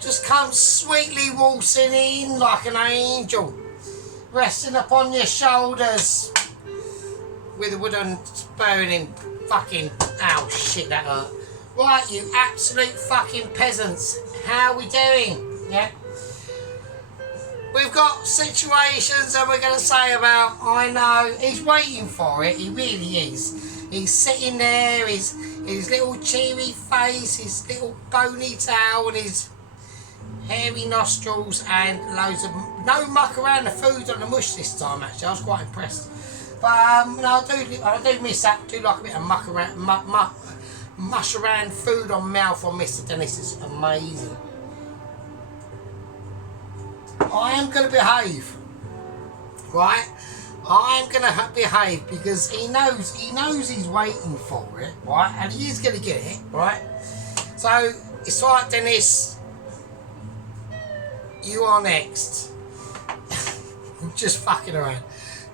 Just come sweetly waltzing in like an angel, resting upon your shoulders with a wooden spoon in fucking... Ow, shit, that hurt. Right, you absolute fucking peasants. How are we doing? Yeah? We've got situations that we're going to say about. I know, he's waiting for it, he really is. He's sitting there, his little cheery face, his little ponytail and his hairy nostrils and loads of... No muck around the food on the mush this time, actually. I was quite impressed. But no, I do miss that. I do like a bit of mush around food on mouth on Mr. Dennis. It's amazing. I am going to behave, right? I am going to behave because he knows he's waiting for it, right? And he is going to get it, right? So it's right, Dennis. You are next. I'm just fucking around.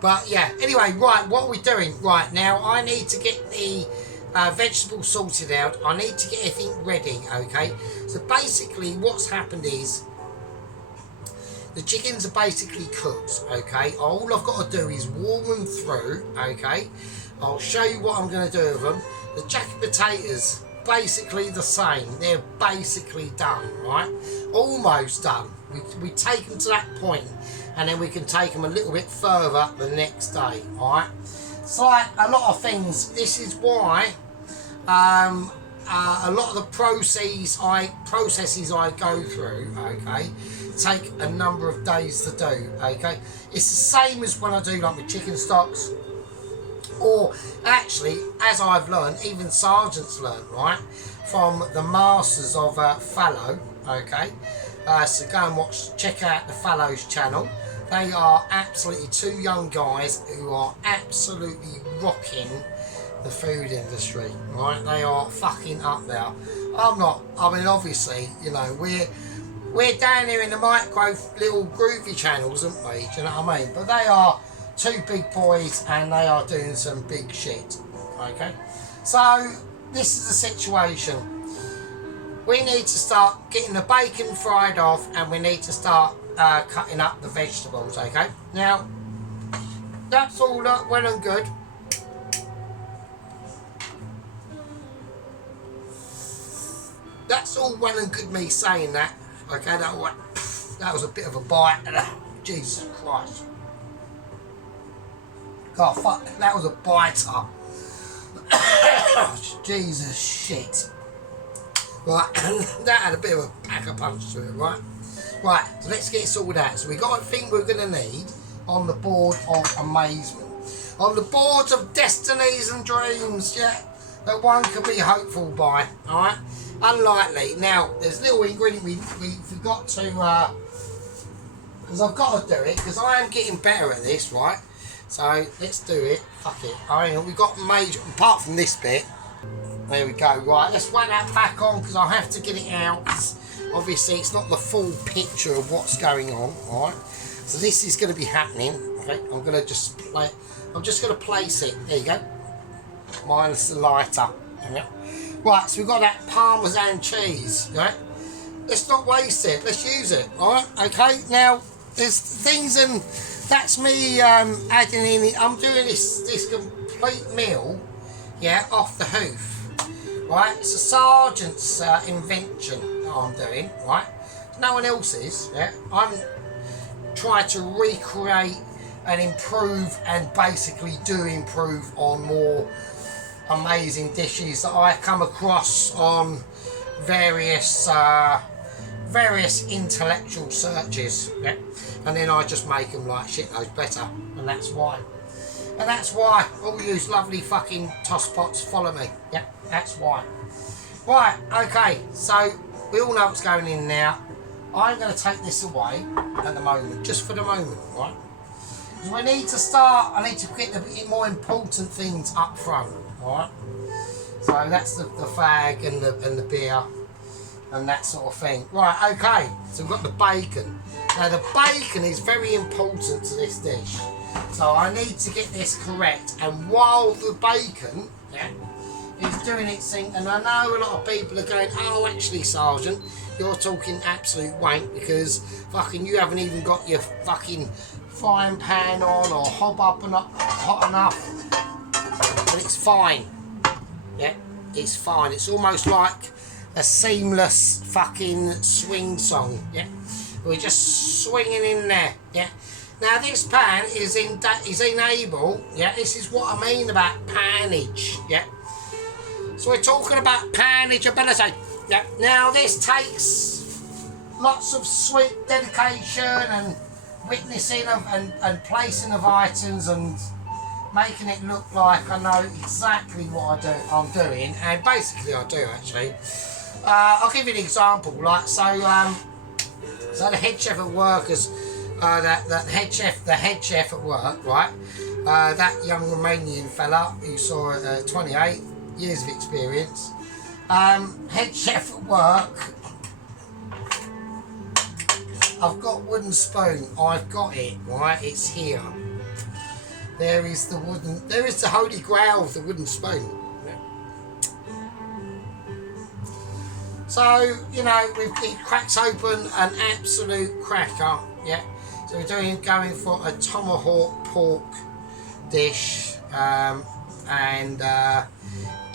But yeah, anyway, right, what are we doing? Right, now I need to get the vegetables sorted out. I need to get everything ready, okay? So basically what's happened is the chickens are basically cooked, okay? All I've got to do is warm them through, okay? I'll show you what I'm going to do with them. The jacket potatoes, basically the same. They're basically done, right? Almost done. We take them to that point and then we can take them a little bit further the next day, alright? It's like a lot of things. This is why a lot of the processes I go through, okay, take a number of days to do, okay? It's the same as when I do like my chicken stocks, or actually, as I've learned, even sergeants learn, right, from the masters of fallow, okay? So go and check out the Fallows channel. They are absolutely two young guys who are absolutely rocking the food industry, right? They are fucking up there. I'm not. I mean, obviously, you know, we're down here in the micro little groovy channels, aren't we? Do you know what I mean? But they are two big boys and they are doing some big shit, okay? So this is the situation. We need to start getting the bacon fried off and we need to start cutting up the vegetables, okay? Now, that's all well and good. That's all well and good me saying that, okay? That was a bit of a bite. Jesus Christ. God, fuck, that was a biter. Jesus shit. Right, that had a bit of a pack-a-punch to it, right? Right, so let's get it sorted out. So we got a thing we're going to need on the board of amazement. On the board of destinies and dreams, yeah, that one can be hopeful by, alright? Unlikely. Now, there's little ingredient we forgot to, because I've got to do it, because I am getting better at this, right? So, let's do it. Fuck it. I mean, we've got major, apart from this bit. There we go. Right, let's whack that back on because I have to get it out. Obviously, it's not the full picture of what's going on. All right. So this is going to be happening. Okay, I'm going to just play. I'm just going to place it. There you go. Minus the lighter. Yeah. Right. So we've got that Parmesan cheese. Right. Let's not waste it. Let's use it. All right. Okay. Now there's things and that's me adding in. I'm doing this complete meal. Yeah, off the hoof. Right, it's a sergeant's invention that I'm doing, right? No one else's, yeah? I'm trying to recreate and improve and basically do improve on more amazing dishes that I come across on various intellectual searches, yeah? And then I just make them like shitloads better, and that's why. And that's why all you lovely fucking tosspots follow me. Yeah, that's why. Right, okay, so we all know what's going in now. I'm going to take this away at the moment, just for the moment, right? Because we need to start, I need to get the more important things up front, right? So that's the fag and the beer and that sort of thing. Right, okay, so we've got the bacon. Now the bacon is very important to this dish. So I need to get this correct. And while the bacon, is doing its thing, and I know a lot of people are going, oh actually Sergeant, you're talking absolute wank because fucking you haven't even got your fucking frying pan on or hot enough. But it's fine. Yeah, it's fine. It's almost like a seamless fucking swing song. Yeah, we're just swinging in there. Yeah. Now this pan is enable. Yeah, this is what I mean about panage. Yeah. So we're talking about panage ability. Yeah. Now this takes lots of sweet dedication and witnessing of and placing of items and making it look like I know exactly what I'm doing, and basically I do actually. I'll give you an example. Like so the head chef at work is the head chef at work, right? That young Romanian fella who saw 28 years of experience. Head chef at work. I've got wooden spoon. I've got it, right? It's here. There is the holy grail of the wooden spoon. So, you know, it cracks open an absolute cracker, yeah. So we're going for a tomahawk pork dish, and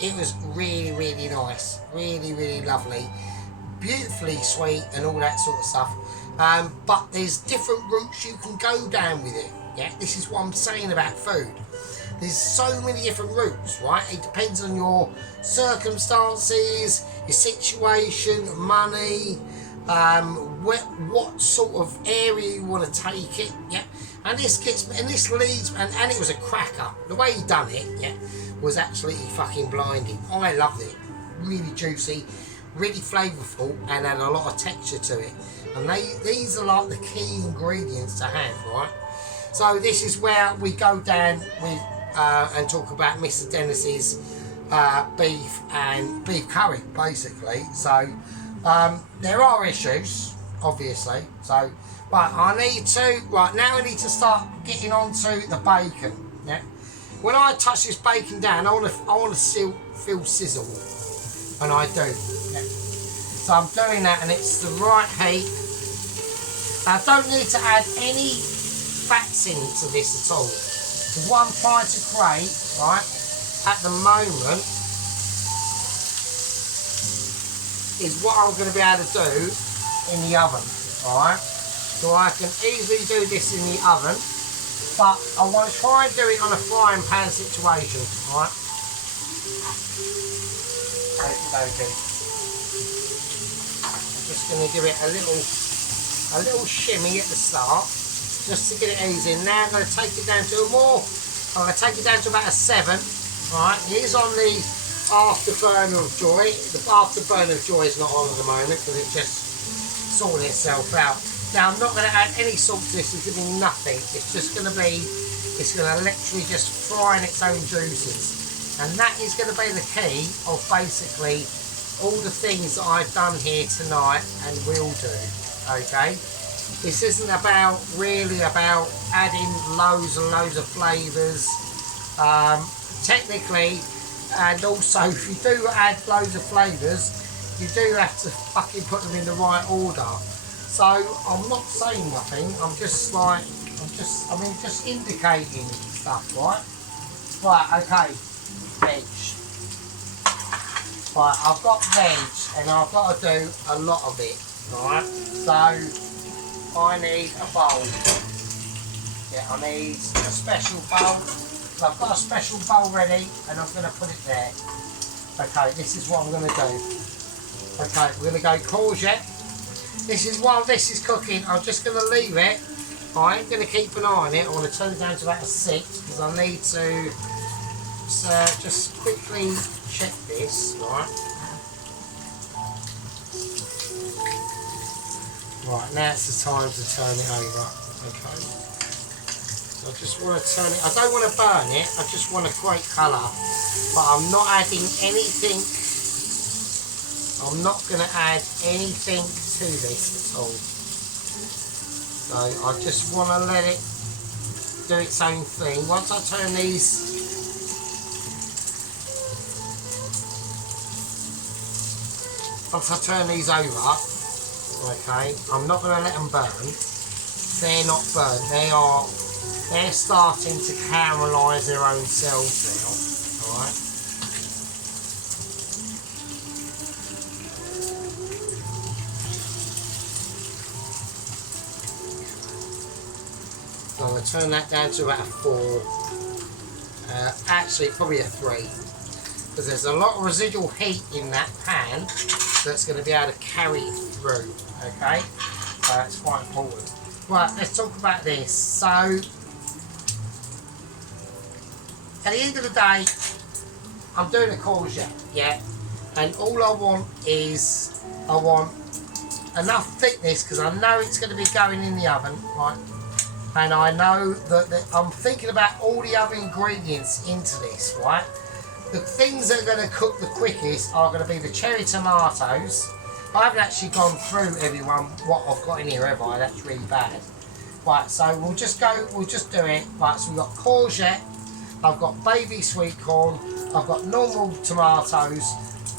it was really, really nice, really, really lovely, beautifully sweet and all that sort of stuff. But there's different routes you can go down with it, yeah. This is what I'm saying about food. There's so many different routes, right? It depends on your circumstances, your situation, money, what sort of area you want to take it, yeah. And this leads, and it was a cracker. The way he done it, yeah, was absolutely fucking blinding. I loved it. Really juicy, really flavourful, and had a lot of texture to it. And these are like the key ingredients to have, right? So this is where we go down with. And talk about Mr. Dennis's beef curry, basically. So there are issues, obviously. So, but I need to start getting onto the bacon. Yeah. When I touch this bacon down, I want to feel sizzle, and I do. Yeah. So I'm doing that, and it's the right heat. I don't need to add any fats into this at all. What I'm trying to create, right, at the moment, is what I'm going to be able to do in the oven, alright? So I can easily do this in the oven, but I want to try and do it on a frying pan situation, alright? Okay. I'm just going to give it a little shimmy at the start. Just to get it easy. Now I'm going to take it down to I'm going to take it down to about a 7. Alright, it is on the afterburner of joy. The afterburner of joy is not on at the moment because it's just sorting itself out. Now I'm not going to add any salt to this, it's going to be nothing. It's going to literally just fry in its own juices. And that is going to be the key of basically all the things that I've done here tonight and will do. Okay? This isn't really about adding loads and loads of flavours. Technically, and also if you do add loads of flavours, you do have to fucking put them in the right order. So I'm not saying nothing. I'm just indicating stuff, right? Right, okay. Veg. Right, I've got veg, and I've got to do a lot of it. Right, so. I need a bowl. Yeah, I need a special bowl. So I've got a special bowl ready and I'm going to put it there. Okay, this is what I'm going to do. Okay, we're going to go courgette. This is while this is cooking, I'm just going to leave it. I ain't going to keep an eye on it. I want to turn it down to about a 6 because I need to just quickly check this, right? Right, now it's the time to turn it over. Okay. So I just want to turn it. I don't want to burn it. I just want a great colour. But I'm not adding anything. I'm not going to add anything to this at all. So I just want to let it do its own thing. Once I turn these, over, okay, I'm not going to let them burn. They're not burnt. They're starting to caramelise their own cells now. All right. So I'm going to turn that down to about a 4. Actually, probably a 3, because there's a lot of residual heat in that pan that's going to be able to carry it through. Okay, so that's quite important. Right, let's talk about this. So, at the end of the day, I'm doing a courgette, yeah, and all I want is enough thickness, because I know it's going to be going in the oven, right? And I know that I'm thinking about all the other ingredients into this, right? The things that are going to cook the quickest are going to be the cherry tomatoes. I haven't actually gone through everyone what I've got in here, have I? That's really bad. Right, so we'll just do it. Right, so we've got courgette, I've got baby sweet corn, I've got normal tomatoes,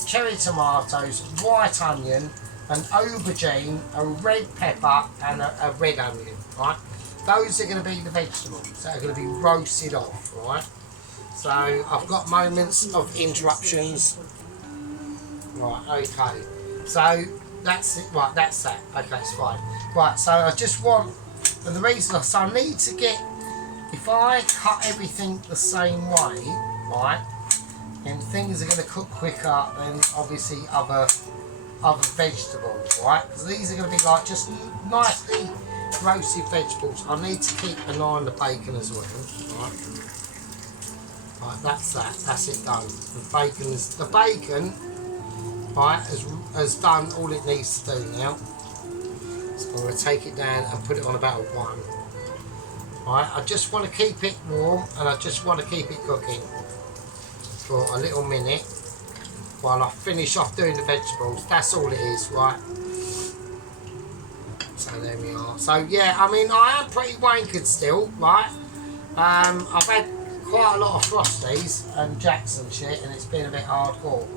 cherry tomatoes, white onion, an aubergine, a red pepper, and a red onion, right? Those are going to be the vegetables that are going to be roasted off, right? So I've got moments of interruptions. Right, okay. So that's it. Right, that's that. Okay, it's fine. Right, so I just want, and the reason, so I need to get, if I cut everything the same way, right, then things are going to cook quicker than obviously other vegetables, right? Because these are going to be like just nicely roasted vegetables. I need to keep an eye on the bacon as well, right? Right, that's that. That's it done. The bacon, right, has done all it needs to do now. So I'm going to take it down and put it on about a 1. Right, I just want to keep it warm, and I just want to keep it cooking for a little minute while I finish off doing the vegetables. That's all it is, right? So there we are. So yeah, I mean, I am pretty wankered still, right? I've had quite a lot of Frosties and Jackson shit, and it's been a bit hardcore.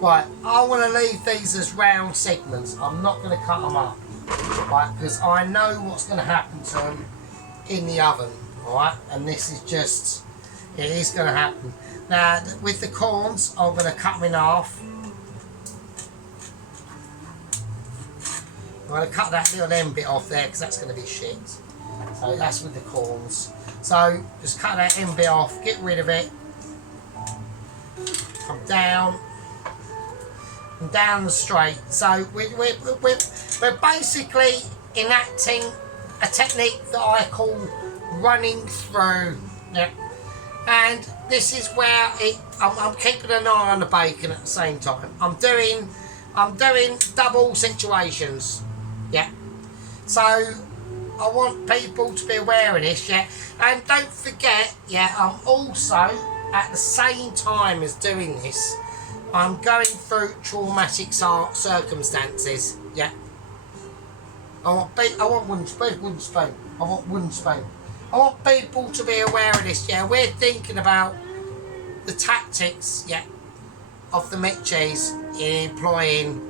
Right, I want to leave these as round segments. I'm not going to cut them up, right? Because I know what's going to happen to them in the oven, right? And this is just, it is going to happen. Now, with the corns, I'm going to cut them in half. I'm going to cut that little end bit off there, because that's going to be shit. So that's with the corns. So just cut that end bit off, get rid of it. Come down. And down the straight. So we're basically enacting a technique that I call running through. Yeah. And this is where I'm keeping an eye on the bacon at the same time. I'm doing double situations. Yeah. So I want people to be aware of this, yeah. And don't forget, yeah, I'm also at the same time as doing this, I'm going through traumatic circumstances, yeah. I want wooden spoon. I want people to be aware of this, yeah. We're thinking about the tactics, yeah, of the Mitchies in employing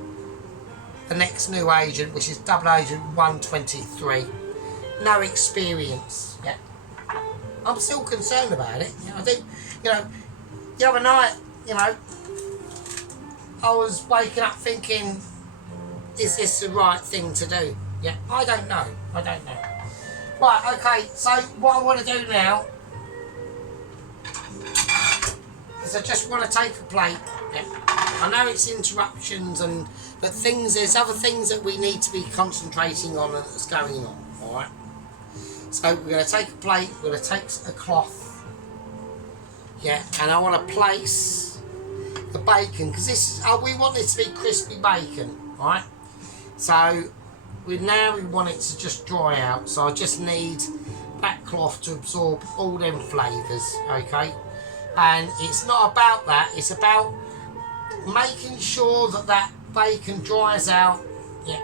the next new agent, which is Double Agent 123. No experience, yeah. I'm still concerned about it. You know, I do, you know, the other night, you know, I was waking up thinking, is this the right thing to do? Yeah, I don't know. Right, okay, so what I want to do now is I just want to take a plate. Yeah. I know it's interruptions, but there's other things that we need to be concentrating on and that's going on, alright? So we're going to take a plate, we're going to take a cloth, yeah, and I want to place the bacon, because this is, we want this to be crispy bacon, right? So now we want it to just dry out, so I just need that cloth to absorb all them flavours, okay? And it's not about that, it's about making sure that that bacon dries out. Yeah,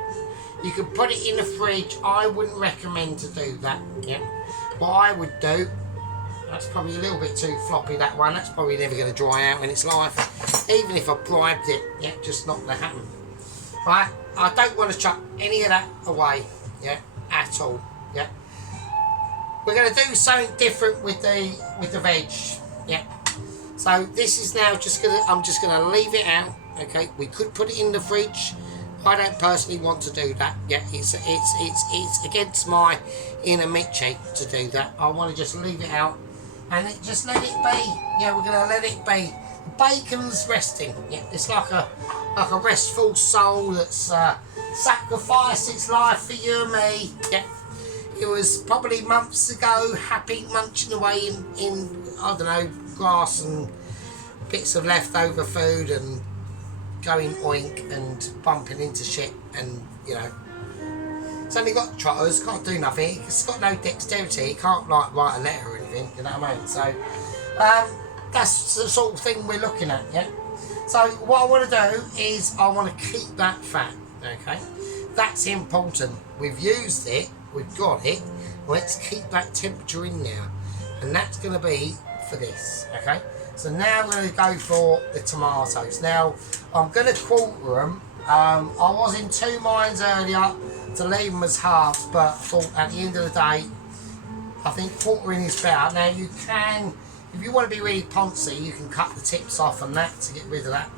you can put it in the fridge. I wouldn't recommend to do that. Yeah, what I would do, that's probably a little bit too floppy, that one, that's probably never going to dry out in its life, even if I bribed it. Yeah, just not going to happen. Right, I don't want to chuck any of that away, yeah, at all. Yeah, we're going to do something different with the veg. Yeah, so this is now I'm just gonna leave it out. Okay, we could put it in the fridge. I don't personally want to do that. Yeah, it's against my inner Mitchie to do that. I want to just leave it out and just let it be. Yeah, we're gonna let it be. Bacon's resting. Yeah, it's like a restful soul that's sacrificed its life for you and me. Yeah, it was probably months ago, happy munching away in I don't know, grass and bits of leftover food and going oink and bumping into shit, and you know, it's only got trotters, can't do nothing, it's got no dexterity, it can't like write a letter or anything, you know what I mean? So that's the sort of thing we're looking at. Yeah, so what I want to do is I want to keep that fat. Okay, that's important. We've used it, we've got it, let's keep that temperature in there, and that's going to be for this. Okay, so now I'm going to go for the tomatoes. Now I'm going to quarter them. I was in two minds earlier to leave them as halves, but I thought at the end of the day I think quartering is better. Now you can, if you want to be really poncy, you can cut the tips off and that to get rid of that,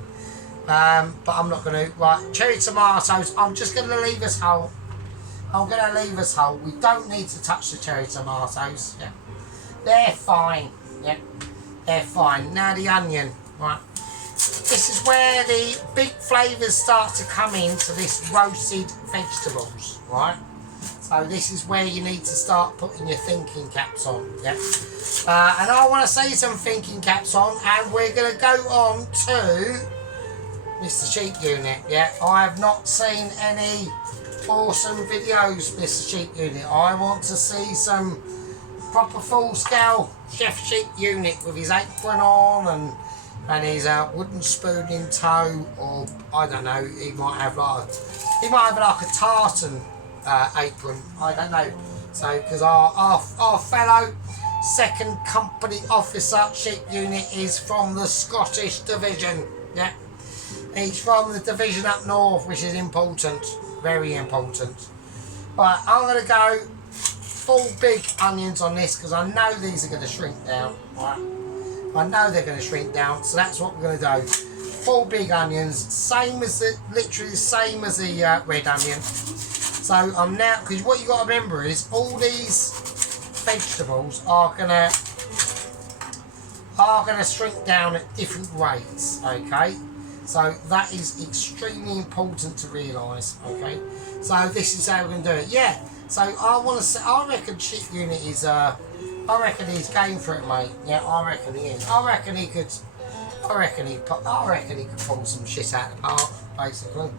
but I'm not going to. Right, cherry tomatoes, I'm just going to leave us whole. I'm going to leave us whole. We don't need to touch the cherry tomatoes. Yeah, they're fine. Yeah, they're fine. Now the onion, right? This is where the big flavours start to come into this roasted vegetables, right? So this is where you need to start putting your thinking caps on, yeah? And I want to see some thinking caps on, and we're going to go on to Mr. Sheep Unit, yeah? I have not seen any awesome videos, Mr. Sheep Unit. I want to see some proper full-scale Chef Sheep Unit with his apron on and his wooden spoon in tow, or I don't know, he might have like a tartan apron, I don't know. So because our fellow second company officer Sheep Unit is from the Scottish division, yeah, he's from the division up north, which is important, very important. Right, I'm going to go full big onions on this because I know these are going to shrink down, right? I know they're going to shrink down, so that's what we're going to do. Full big onions, same as literally the same as the red onion. So I'm now, because what you got to remember is all these vegetables are gonna shrink down at different rates. Okay, so that is extremely important to realise. Okay, so this is how we're going to do it. Yeah. So I want to say, I reckon Sheep Unit is I reckon he's game for it, mate. Yeah, I reckon he is. I reckon he could pull some shit out of the park, basically.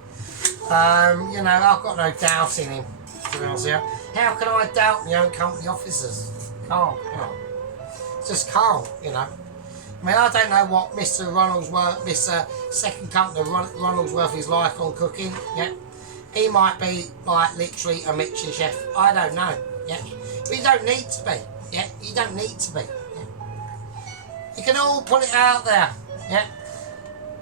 You know, I've got no doubt in him, to be honest with you. How can I doubt my own company officers? Can't, you know. Just can't, you know. I mean, I don't know what Mr. Second Company Ronaldsworth is like on cooking, yeah. He might be like literally a Michelin chef. I don't know, yeah. But you don't need to be, yeah. You don't need to be. Yeah? You can all put it out there, yeah.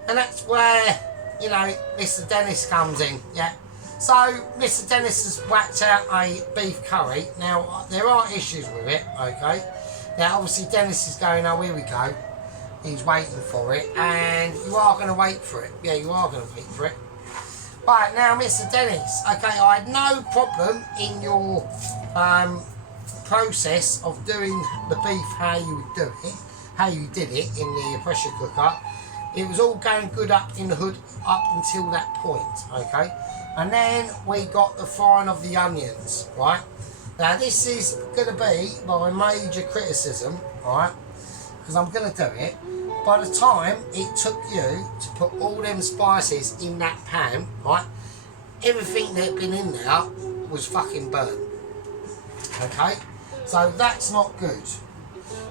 And that's where, you know, Mr. Dennis comes in, yeah. So Mr. Dennis has whacked out a beef curry. Now there are issues with it, okay. Now obviously Dennis is going, oh here we go. He's waiting for it, and you are going to wait for it. Yeah, you are going to wait for it. Right, now Mr. Dennis, okay, I had no problem in your process of doing the beef, how you would do it, how you did it in the pressure cooker. It was all going good up in the hood up until that point, okay? And then we got the frying of the onions, right? Now this is going to be my major criticism, right? Because I'm going to do it. By the time it took you to put all them spices in that pan, right, everything that had been in there was fucking burnt. Okay, so that's not good.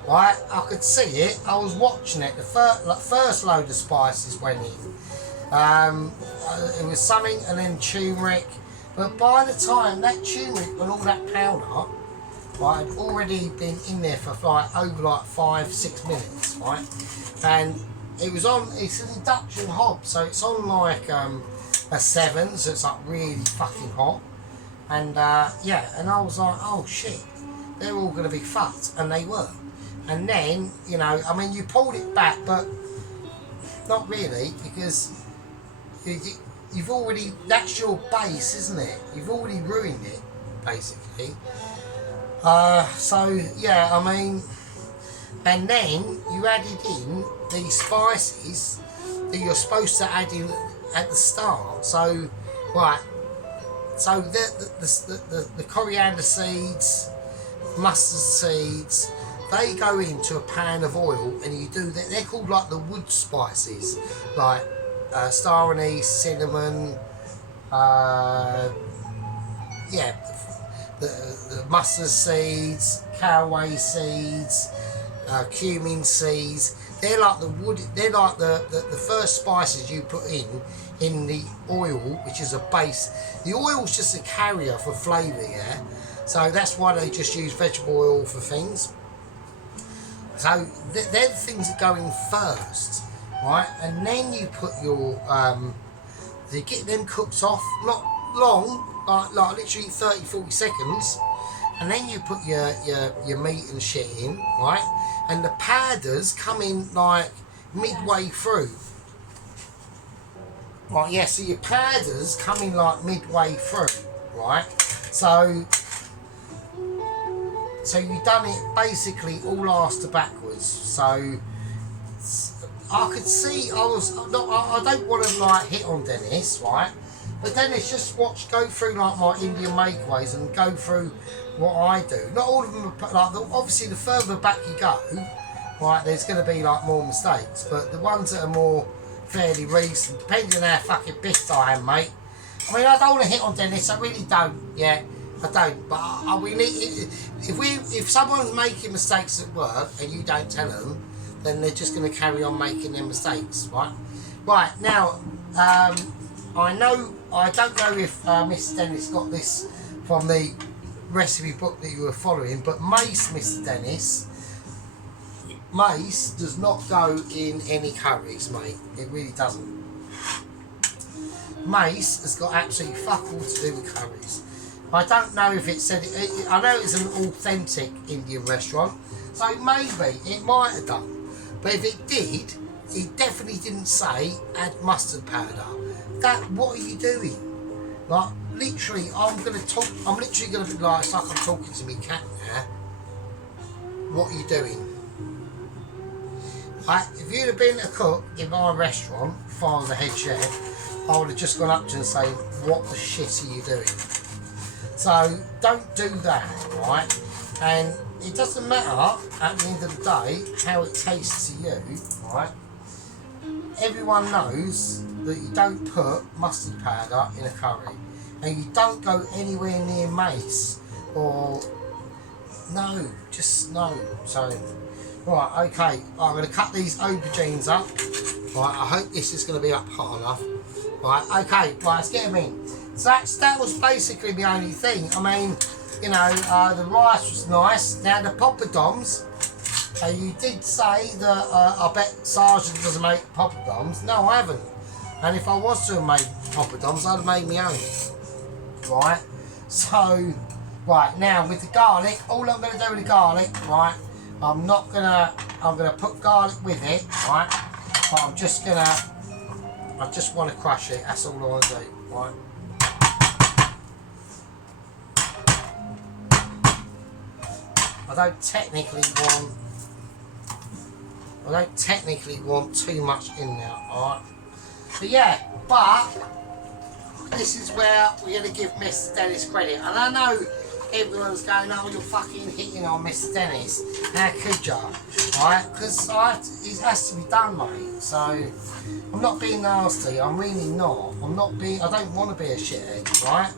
Right, I could see it. I was watching it. The first load of spices went in. It was something, and then turmeric. But by the time that turmeric and all that powder, right, had already been in there for like over like 5-6 minutes, right? And it was on. It's an induction hob, so it's on like a 7, so it's like really fucking hot. And yeah, and I was like, oh shit, they're all gonna be fucked, and they were. And then, you know, I mean, you pulled it back, but not really, because you've already, that's your base, isn't it? You've already ruined it, basically. So, yeah, I mean, and then you added in these spices that you're supposed to add in at the start. So, right, so the coriander seeds, mustard seeds, they go into a pan of oil, and you do that. They're called like the wood spices, like star anise, cinnamon, yeah, the mustard seeds, caraway seeds, cumin seeds. They're like the wood. They're like the first spices you put in the oil, which is a base. The oil's just a carrier for flavour, yeah. So that's why they just use vegetable oil for things. So they're the things that go in first, right? And then you put your, you get them cooked off, not long, like literally 30-40 seconds. And then you put your meat and shit in, right? And the powders come in like midway through. Right, yeah, so your powders come in like midway through, right? So you've done it basically all arse to backwards. So I could see I don't want to like hit on Dennis, right? But Dennis just go through like my Indian makeaways and go through what I do. Not all of them are like obviously the further back you go, right, there's going to be like more mistakes. But the ones that are more fairly recent, depending on how fucking pissed I am, mate. I mean, I don't want to hit on Dennis. I really don't. Yeah. I don't, but we need. If someone's making mistakes at work and you don't tell them, then they're just going to carry on making their mistakes, right? Right now, I don't know if Mr. Dennis got this from the recipe book that you were following, but mace, Mr. Dennis, mace does not go in any curries, mate. It really doesn't. Mace has got absolutely fuck all to do with curries. I don't know if it said it. I know it's an authentic Indian restaurant, so maybe it might have done. But if it did, it definitely didn't say add mustard powder. What are you doing? Like literally, I'm literally gonna be like, it's like I'm talking to me cat now. What are you doing? If you'd have been a cook in my restaurant, if I was the head chef, I would have just gone up to you and say, what the shit are you doing? So don't do that, right? And it doesn't matter at the end of the day how it tastes to you, right? Everyone knows that you don't put mustard powder in a curry, and you don't go anywhere near mace or just no. So right, okay, I'm going to cut these aubergines up. Right, I hope this is going to be up hot enough. Right, okay, right, let's get them in. So that was basically the only thing. I mean, you know, the rice was nice. Now the poppadoms, you did say that I bet Sergeant doesn't make poppadoms. No, I haven't. And if I was to have made poppadoms, I'd have made my own. Right? So, right, now with the garlic, all I'm going to do with the garlic, right, I'm going to put garlic with it, right, but I just want to crush it, that's all I want to do, right. I don't technically want too much in there, alright? But yeah, but this is where we're going to give Mr. Dennis credit. And I know everyone's going, oh, you're fucking hitting on Mr. Dennis. How could you? Right? Because it has to be done, mate. So I'm not being nasty. I'm really not. I don't want to be a shithead, right?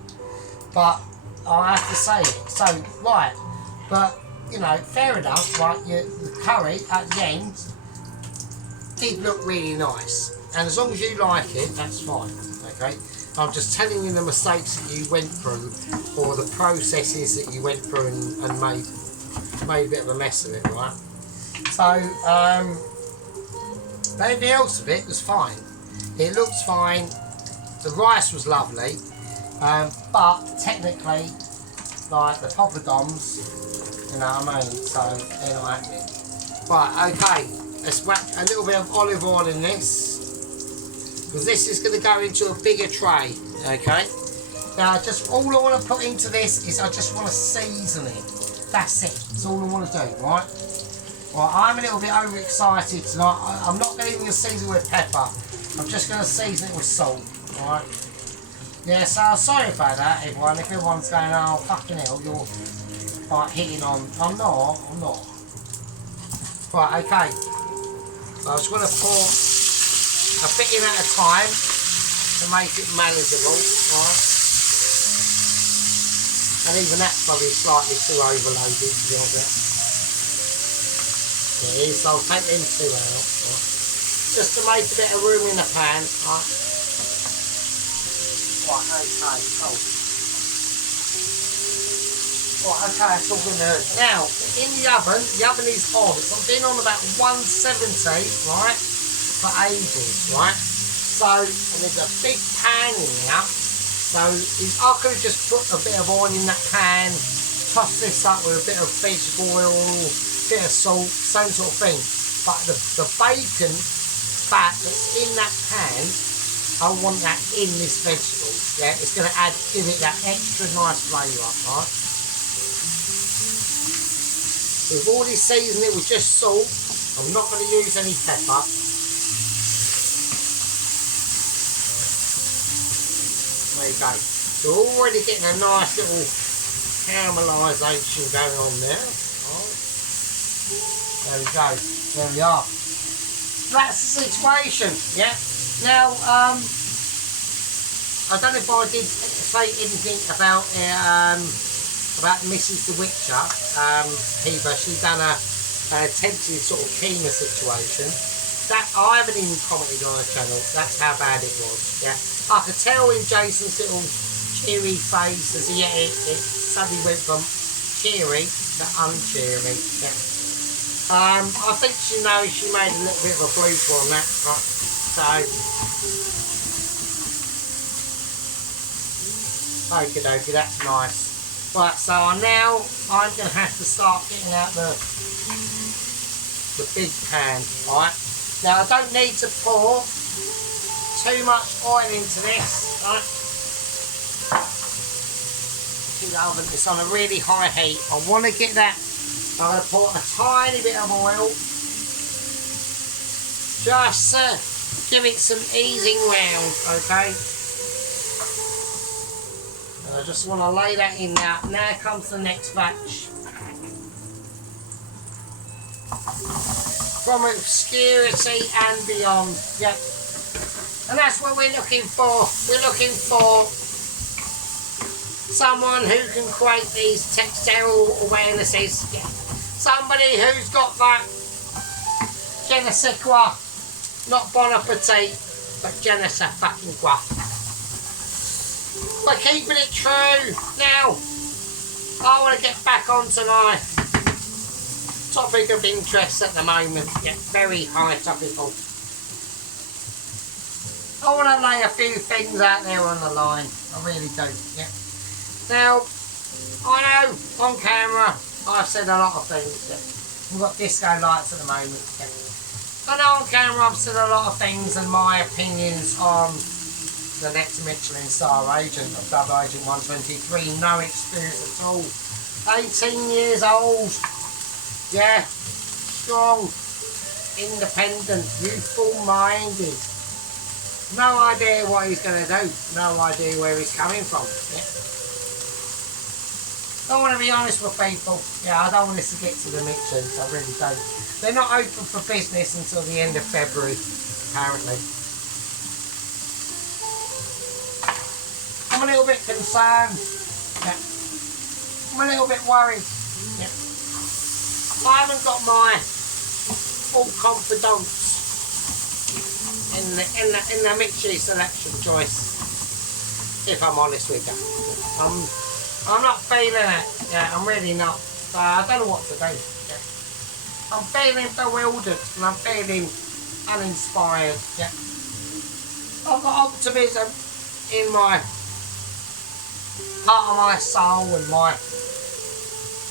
But I have to say it. So, right, but, you know, fair enough, right, the curry at the end did look really nice. And as long as you like it, that's fine, okay? I'm just telling you the mistakes that you went through, or the processes that you went through and made a bit of a mess of it, right? So, everything else of it was fine. It looks fine. The rice was lovely, but technically, like the poppadoms, you know what I mean? So they're not happening. Right, okay. Let's whack a little bit of olive oil in this, because this is going to go into a bigger tray. Okay. Now, just all I want to put into this is I just want to season it. That's it. That's all I want to do, right? Well, I'm a little bit overexcited tonight. I'm not even going to season it with pepper. I'm just going to season it with salt, alright? Yeah, so sorry about that, everyone. If everyone's going, oh, fucking hell, you're like hitting on. I'm not. Right, okay. So I just want to pour a bit in at a time to make it manageable, right? And even that's probably slightly too overloaded, to be honest. Yeah, so I'll take them two out, right? Just to make a bit of room in the pan, right? Right, okay, cool. Right, okay, that's all good. Now, in the oven is on. It's been on about 170, right, for ages, right? So, and there's a big pan in here. So, I could have just put a bit of oil in that pan, toss this up with a bit of vegetable oil, bit of salt, same sort of thing. But the bacon fat that's in that pan, I want that in this vegetable. Yeah, it's going to give it that extra nice flavour, right? We've already seasoned it with just salt. I'm not going to use any pepper. There you go. So we're already getting a nice little caramelisation going on there. Right. There we go. There we are. That's the situation, yeah. Now, I don't know if I did say anything about Mrs. The Witcher, Eva. She's done a attempted sort of chemo situation. That I haven't even commented on her channel. That's how bad it was. Yeah, I could tell in Jason's little cheery face as it suddenly went from cheery to uncheery. Yeah. I think she knows she made a little bit of a blooper on that, right? So, okie dokie, that's nice. Right, so I'm going to have to start getting out the big pan, right? Now I don't need to pour too much oil into this, right? The oven is on a really high heat. I want to get that. I'm going to pour a tiny bit of oil, just give it some easing round, okay? And I just want to lay that in now. Now comes the next batch. From obscurity and beyond, yep. And that's what we're looking for. We're looking for someone who can create these textile awarenesses. Yeah. Somebody who's got that je ne sais quoi, not bon appetit, but je ne sais fucking quoi. We're keeping it true. Now, I want to get back onto my topic of interest at the moment. Yeah, very high topical. I want to lay a few things out there on the line. I really do. Yeah. Now, I know on camera I've said a lot of things. Yeah. We've got disco lights at the moment. Yeah. I know on camera I've said a lot of things and my opinions on the next Michelin star agent of Double Agent 123. No experience at all. 18 years old. Yeah. Strong. Independent. Youthful-minded. No idea what he's going to do. No idea where he's coming from. Yeah. I want to be honest with people. Yeah, I don't want this to get to the Michelins. I really don't. They're not open for business until the end of February, apparently. I'm a little bit concerned. Yeah. I'm a little bit worried. Yeah. I haven't got my full confidence in the Mitchie selection choice, if I'm honest with you. I'm not feeling it. Yeah, I'm really not. So I don't know what to do. Yeah. I'm feeling bewildered and I'm feeling uninspired. Yeah. I've got optimism in my part of my soul and my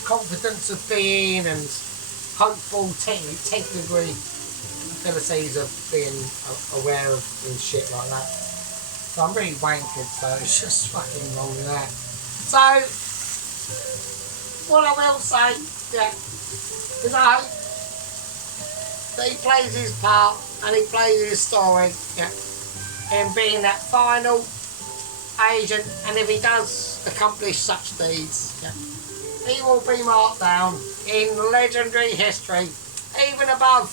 confidence of being and hopeful technically abilities of being aware of and shit like that. So I'm really wankered, so it's just fucking wrong with that. So what I will say, yeah, is I hope that he plays his part and he plays his story, yeah, in being that final agent, and if he does accomplish such deeds, yeah, he will be marked down in legendary history, even above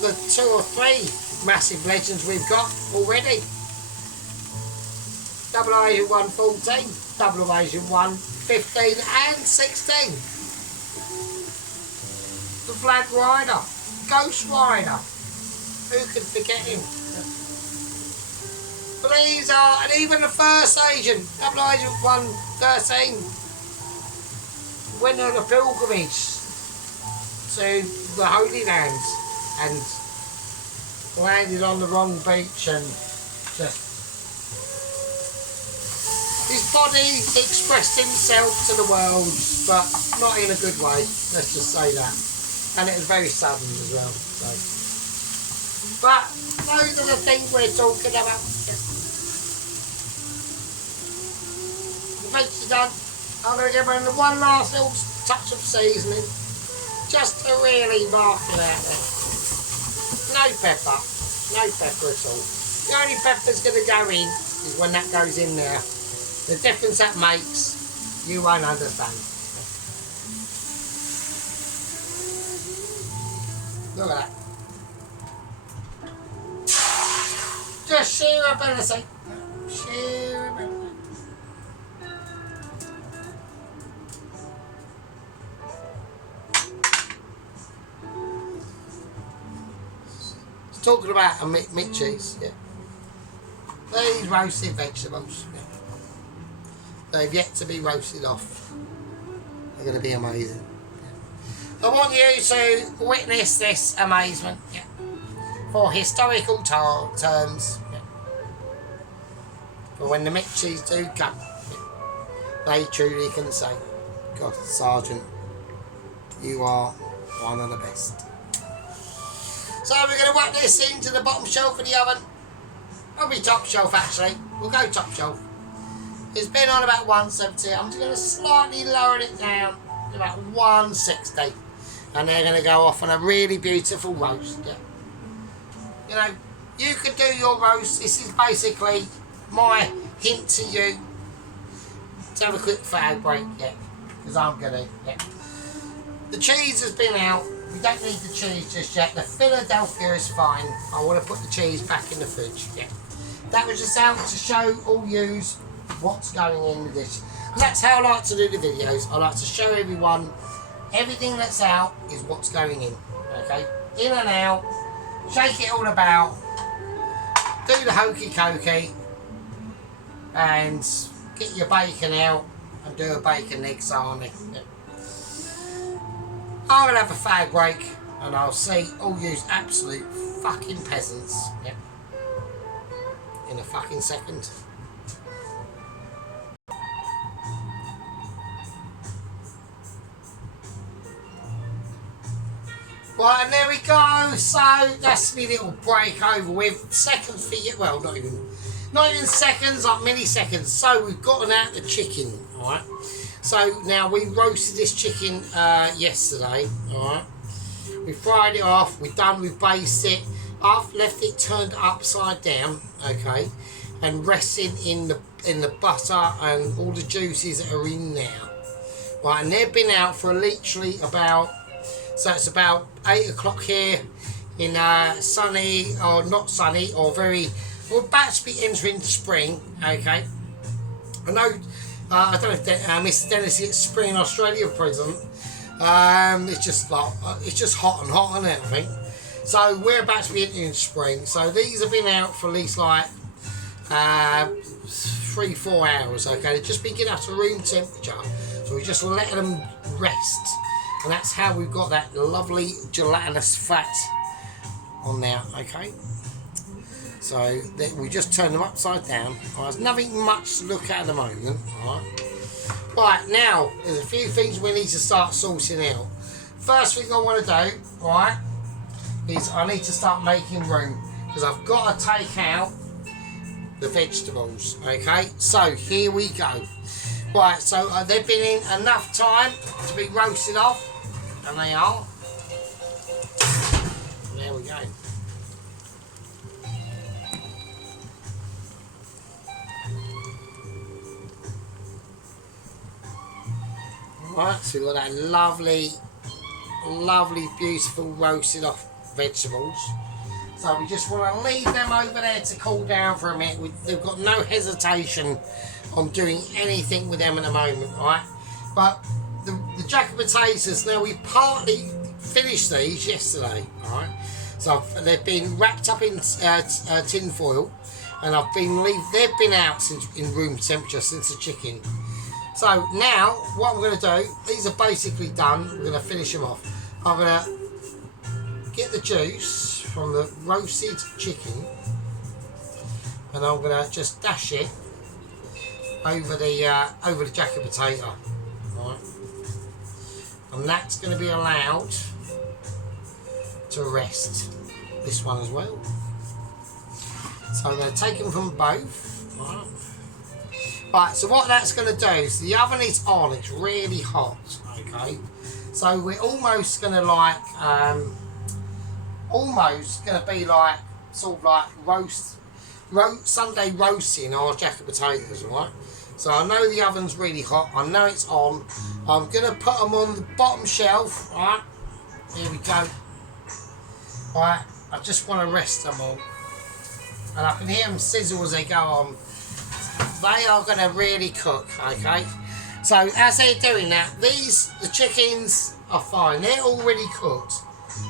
the 2 or 3 massive legends we've got already. Double Agent 114, Double Agent 115 and 16. The Flag Rider, Ghost Rider, who could forget him? But these are, and even the first agent, Double Agent 113, went on a pilgrimage to the Holy Lands and landed on the wrong beach and just his body expressed himself to the world, but not in a good way, let's just say that. And it was very sudden as well. So. But those are the things we're talking about. Eventually done. I'm going to give him one last little touch of seasoning, just to really mark it out there. No pepper at all. The only pepper that's going to go in is when that goes in there. The difference that makes, you won't understand. Look at that. Just sheer ability. Sheer ability. Talking about a meat cheese, yeah. These roasted vegetables, yeah. They've yet to be roasted off. They're going to be amazing. Yeah. I want you to witness this amazement, yeah. For historical terms, yeah. For when the Mitchies do come, yeah. They truly can say, God, Sergeant, you are one of the best. So we're going to whack this into the bottom shelf of the oven. Probably top shelf actually. We'll go top shelf. It's been on about 170. I'm just going to slightly lower it down to about 160. And they're going to go off on a really beautiful roast. Yeah. You know, you could do your roast. This is basically my hint to you to have a quick fag break. Yeah. Because I'm going to. Yeah. The cheese has been out. We don't need the cheese just yet. The Philadelphia is fine. I want to put the cheese back in the fridge. Yeah. That was just out to show all yous what's going in the dish. And that's how I like to do the videos. I like to show everyone everything that's out is what's going in. Okay? In and out. Shake it all about. Do the hokey cokey. And get your bacon out and do a bacon egg sarnie. Yeah. I will have a fag break and I'll see all you absolute fucking peasants, yeah, in a fucking second. Right, and there we go. So that's my little break over with. Seconds for you, well, not even seconds, like milliseconds. So we've gotten out the chicken, alright. So now we roasted this chicken yesterday, alright. We fried it off, we've based it. I've left it turned upside down, okay, and resting in the butter and all the juices that are in there. Right, and they've been out for literally about, so it's about 8 o'clock here in sunny, or not sunny, or very, we're about to be entering spring, okay. I know I don't know if Mr. Dennis gets Spring in Australia present. It's just like it's just hot and hot, isn't it? I think. So we're about to be entering spring. So these have been out for at least like 3-4 hours. Okay, they've just been getting up to room temperature. So we just let them rest, and that's how we've got that lovely gelatinous fat on there. Okay. So we just turn them upside down. There's nothing much to look at the moment. Right, now there's a few things we need to start sorting out. First thing I want to do, right, is I need to start making room because I've got to take out the vegetables. Okay, so here we go. Right, so they've been in enough time to be roasted off, and they are. There we go. Right, so we've got that lovely, beautiful roasted off vegetables. So we just want to leave them over there to cool down for a minute. They've got no hesitation on doing anything with them at the moment, right? But the jack of potatoes, now we partly finished these yesterday, right? So they've been wrapped up in tin foil, and they've been out in room temperature since the chicken. So now, what I'm going to do, these are basically done. We're going to finish them off. I'm going to get the juice from the roasted chicken, and I'm going to just dash it over the jack of potato, right? And that's going to be allowed to rest. This one as well. So I'm going to take them from both, right? Right, so what that's going to do is the oven is on, it's really hot, okay? So we're almost going to like, sort of like Sunday roasting our jack of potatoes, right? So I know the oven's really hot, I know it's on. I'm going to put them on the bottom shelf, right? Here we go. Right, I just want to rest them all. And I can hear them sizzle as they go on. They are going to really cook, okay? So as they're doing that, the chickens are fine. They're already cooked,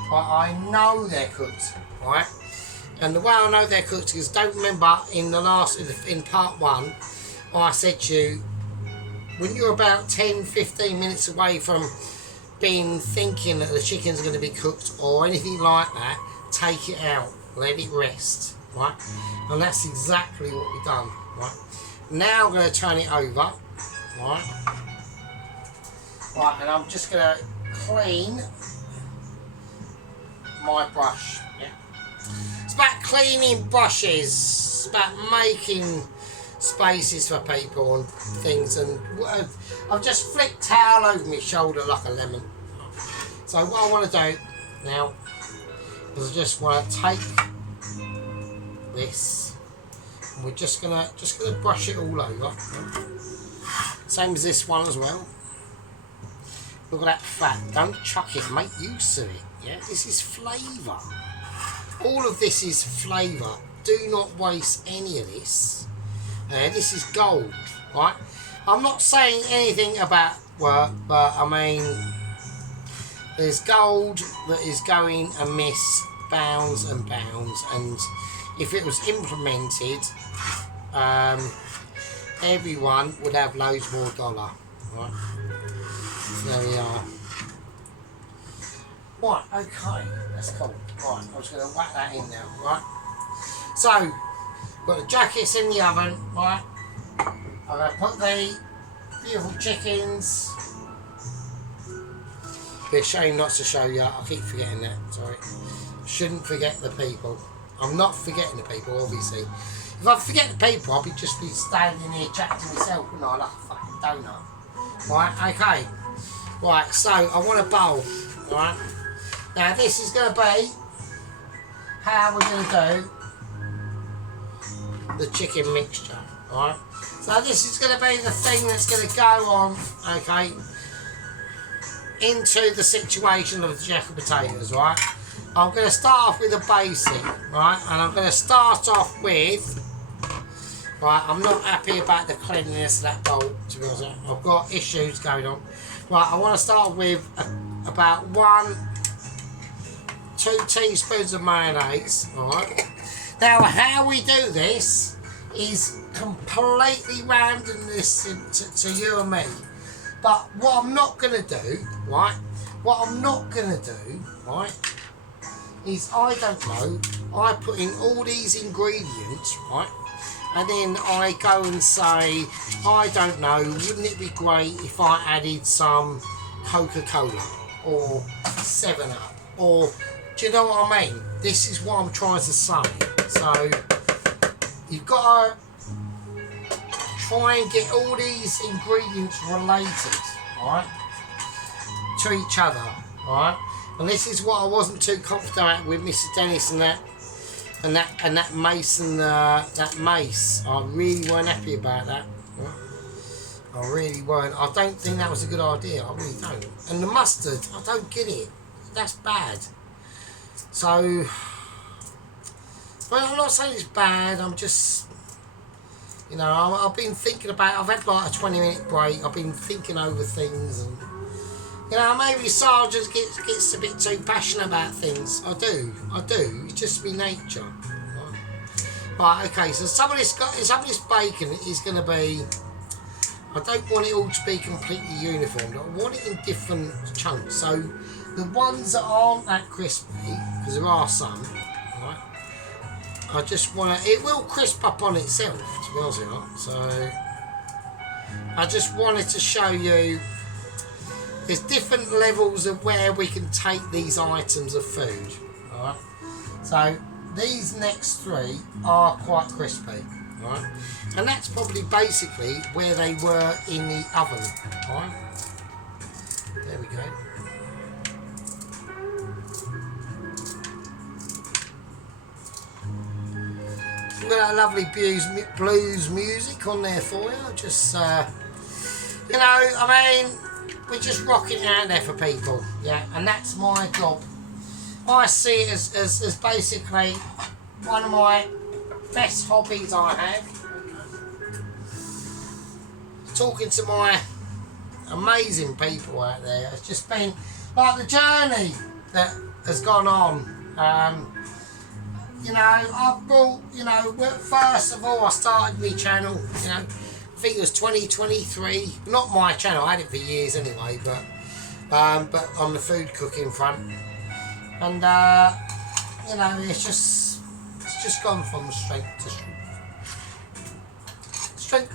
but I know they're cooked, right? And the way I know they're cooked is, don't remember in part 1, I said to you, when you're about 10-15 minutes away from thinking that the chicken's going to be cooked or anything like that, take it out, let it rest, right? And that's exactly what we've done, right? Now I'm going to turn it over, right? Right, and I'm just going to clean my brush. Yeah. It's about cleaning brushes, it's about making spaces for people and things, and I've just flicked towel over my shoulder like a lemon. So what I want to do now is I just want to take this. We're just gonna brush it all over. Same as this one as well. Look at that fat. Don't chuck it. Make use of it. Yeah, this is flavour. All of this is flavour. Do not waste any of this. This is gold, right? I'm not saying anything about work, but I mean, there's gold that is going amiss, bounds and bounds, and if it was implemented, everyone would have loads more dollar, right? So there we are. Right, okay, that's cool. Right, I'm just going to whack that in now, right? So, got the jackets in the oven, right? I'm going to put the beautiful chickens. Be a shame not to show you, I keep forgetting that, sorry. Shouldn't forget the people. I'm not forgetting the people, obviously. If I forget the people, I'll just be standing here chatting to myself, wouldn't I, like a fucking donut. Right, okay. Right, so I want a bowl, right? Now this is going to be how we're going to do the chicken mixture, right? So this is going to be the thing that's going to go on, okay, into the situation of the jack of potatoes, right? I'm going to start off with a basic, right? And I'm going to start off with Right, I'm not happy about the cleanliness of that bowl, to be honest. I've got issues going on. Right, I want to start with about 2 teaspoons of mayonnaise. Alright. Now, how we do this is completely randomness to you and me. But what I'm not going to do, right, is I don't know, I put in all these ingredients, right, and then I go and say, I don't know, wouldn't it be great if I added some Coca-Cola or 7-Up, or, do you know what I mean? This is what I'm trying to say. So, you've got to try and get all these ingredients related, right, to each other, right? And this is what I wasn't too confident at with Mr. Dennis and that mace that mace. I really weren't happy about that. I really weren't. I don't think that was a good idea. I really don't. And the mustard, I don't get it. That's bad. So, well, I'm not saying it's bad. I'm just, you know, I've been thinking about. I've had like a 20-minute break. I've been thinking over things, and you know, maybe Sergeant gets a bit too passionate about things. I do. It's just my nature. Right, okay, so some of this bacon is going to be, I don't want it all to be completely uniform. I want it in different chunks. So the ones that aren't that crispy, because there are some, right, I just want to, it will crisp up on itself, to be honest with you. So I just wanted to show you there's different levels of where we can take these items of food. Alright, so these next 3 are quite crispy, right? And that's probably basically where they were in the oven. Alright, there we go. We've got that lovely blues music on there for you. Just, you know, I mean, we're just rocking it out there for people, yeah, and that's my job. I see it as basically one of my best hobbies I have. Talking to my amazing people out there. It's just been like the journey that has gone on. You know, I brought, you know, first of all I started my channel, you know, I think it was 2023, not my channel, I had it for years anyway, but on the food cooking front, and you know, it's just gone from strength to strength.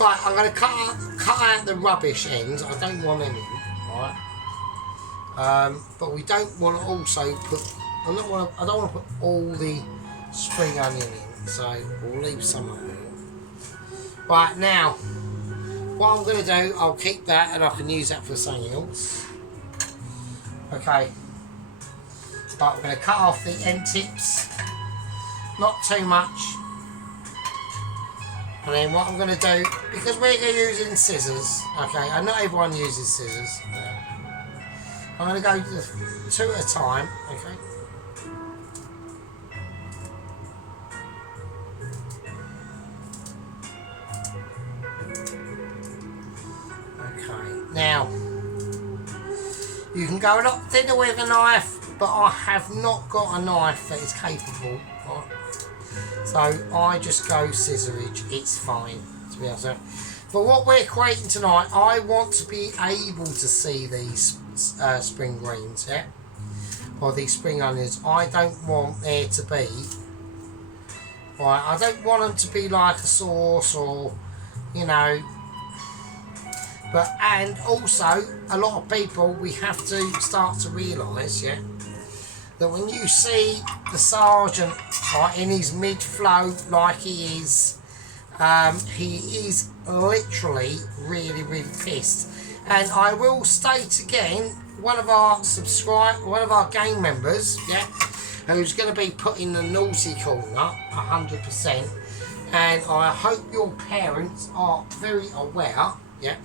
Right, I'm going to cut out the rubbish ends. I don't want them in, right? But we don't want to also put, I don't want to put all the spring onion in, so we'll leave some of it. Right, now, what I'm going to do, I'll keep that and I can use that for something else. Okay. But I'm going to cut off the end tips. Not too much. And then what I'm going to do, because we're going to be using scissors, okay, and not everyone uses scissors. I'm going to go 2 at a time, okay. Now, you can go a lot thinner with a knife, but I have not got a knife that is capable, right? So I just go scissorage, it's fine, to be honest. But what we're creating tonight, I want to be able to see these spring greens, yeah? Or these spring onions. I don't want there to be, right, I don't want them to be like a sauce or, you know, but, and also, a lot of people, we have to start to realise, yeah, that when you see the sergeant, right, in his mid-flow like he is literally really, really pissed. And I will state again, one of our gang members, yeah, who's going to be put in the naughty corner, 100%. And I hope your parents are very aware, yeah,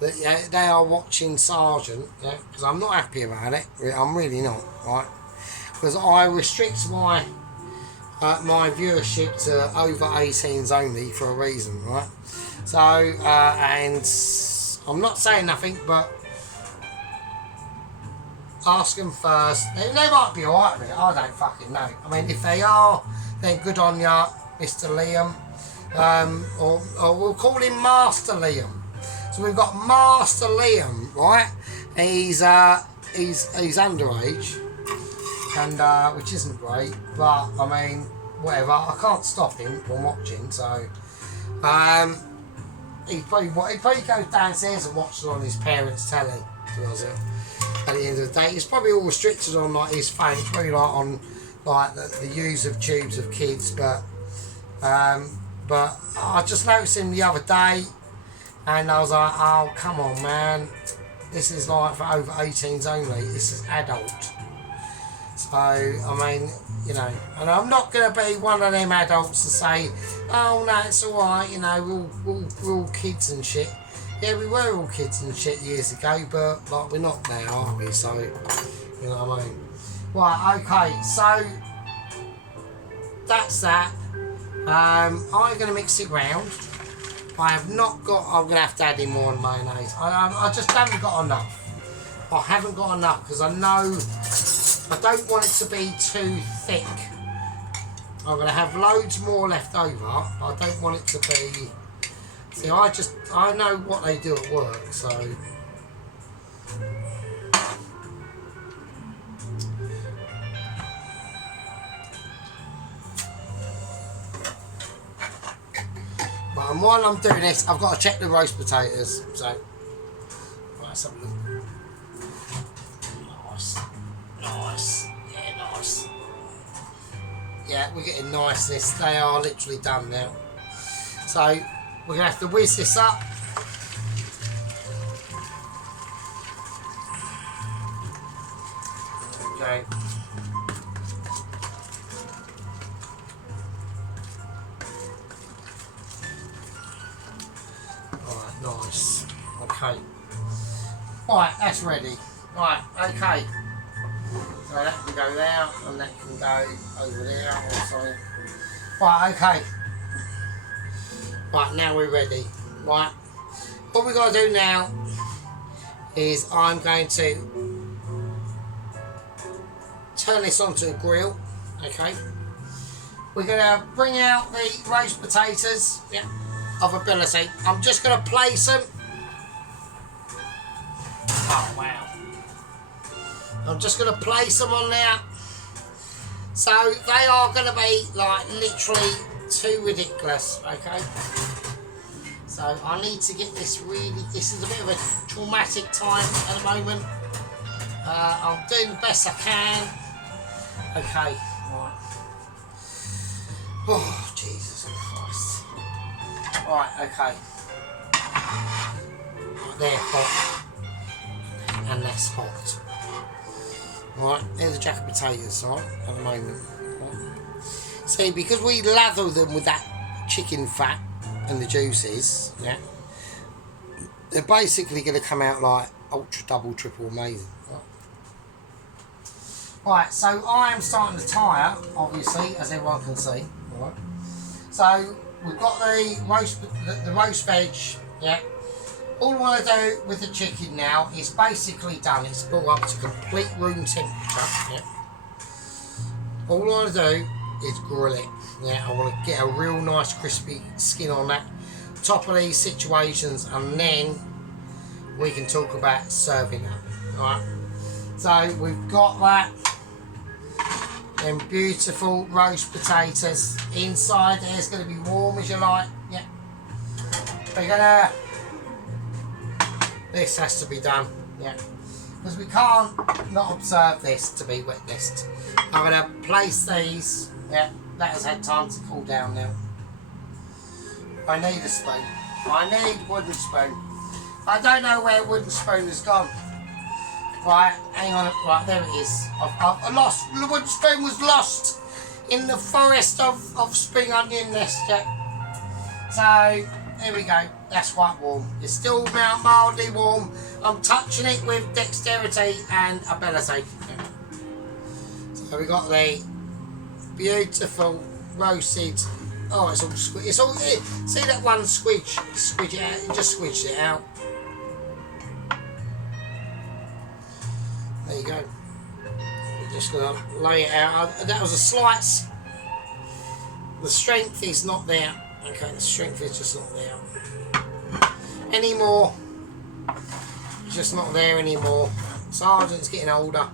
that they are watching Sergeant, yeah, because I'm not happy about it. I'm really not, right? Because I restrict my my viewership to over 18s only for a reason, right? So, and I'm not saying nothing, but ask them first. They might be alright with it, I don't fucking know. I mean, if they are, then good on ya, Mr. Liam. Or we'll call him Master Liam. So we've got Master Liam, right? He's underage, and which isn't great, but I mean, whatever. I can't stop him from watching, so he probably goes downstairs and watches on his parents' telly. At the end of the day, it's probably all restricted on like his phone. It's probably like on like the use of tubes of kids, but I just noticed him the other day, and I was like, oh come on, man. This is like for over 18s only. This is adult. So, I mean, you know, and I'm not going to be one of them adults to say, oh no, it's alright, you know, we're all kids and shit. Yeah, we were all kids and shit years ago, but like we're not now, are we? So, you know what I mean? Right, okay, so that's that. I'm going to mix it round. I have not got, I'm going to have to add in more mayonnaise. I just haven't got enough. I haven't got enough because I know I don't want it to be too thick. I'm going to have loads more left over, but I don't want it to be... See, I know what they do at work, so... But while I'm doing this, I've got to check the roast potatoes, so... Right, let's have a look. Nice. Yeah, nice. Yeah, we're getting niceness. They are literally done now. So, we're going to have to whiz this up. Okay. Alright, nice. Okay. Right, that's ready. Right, okay. So that can go there, and that can go over there or something. Right, okay. Right, now we're ready. Right. What we've got to do now is I'm going to turn this onto a grill. Okay. We're going to bring out the roast potatoes, yeah, of ability. I'm just going to place them. Oh, wow. I'm just going to place them on there. So they are going to be like literally too ridiculous, okay? So I need to get this this is a bit of a traumatic time at the moment. I'm doing the best I can. Okay, right. Oh, Jesus Christ. Right, okay. They're hot. And that's hot. Right, there's a jack of potatoes, right, at the moment. Right. See, because we lather them with that chicken fat and the juices, yeah, they're basically going to come out like ultra, double, triple amazing. Right, so I am starting to tire, obviously, as everyone can see. Right. So we've got the roast veg, yeah. All I want to do with the chicken now is basically done. It's brought up to complete room temperature. Yeah. All I want to do is grill it. Yeah, I want to get a real nice crispy skin on that. Top of these situations, and then we can talk about serving that. Alright. So we've got that. Them beautiful roast potatoes. Inside there's going to be warm as you like. Yeah. We're gonna. This has to be done, yeah, because we can't not observe this to be witnessed. I'm going to place these, yeah, that has had time to cool down now. I need a spoon. I need wooden spoon. I don't know where wooden spoon has gone. Right, hang on, right, there it is. I've lost, the wooden spoon was lost in the forest of spring onion nest, yeah. So, there we go. That's quite warm. It's still mildly warm. I'm touching it with dexterity and ability. So we got the beautiful roasted. Oh, it's all squid. It's all. See that one squidge it out. It just squidged it out. There you go. We're just gonna lay it out. That was a slice. The strength is not there. Okay, the strength is just not there anymore. It's just not there anymore. Sergeant's getting older.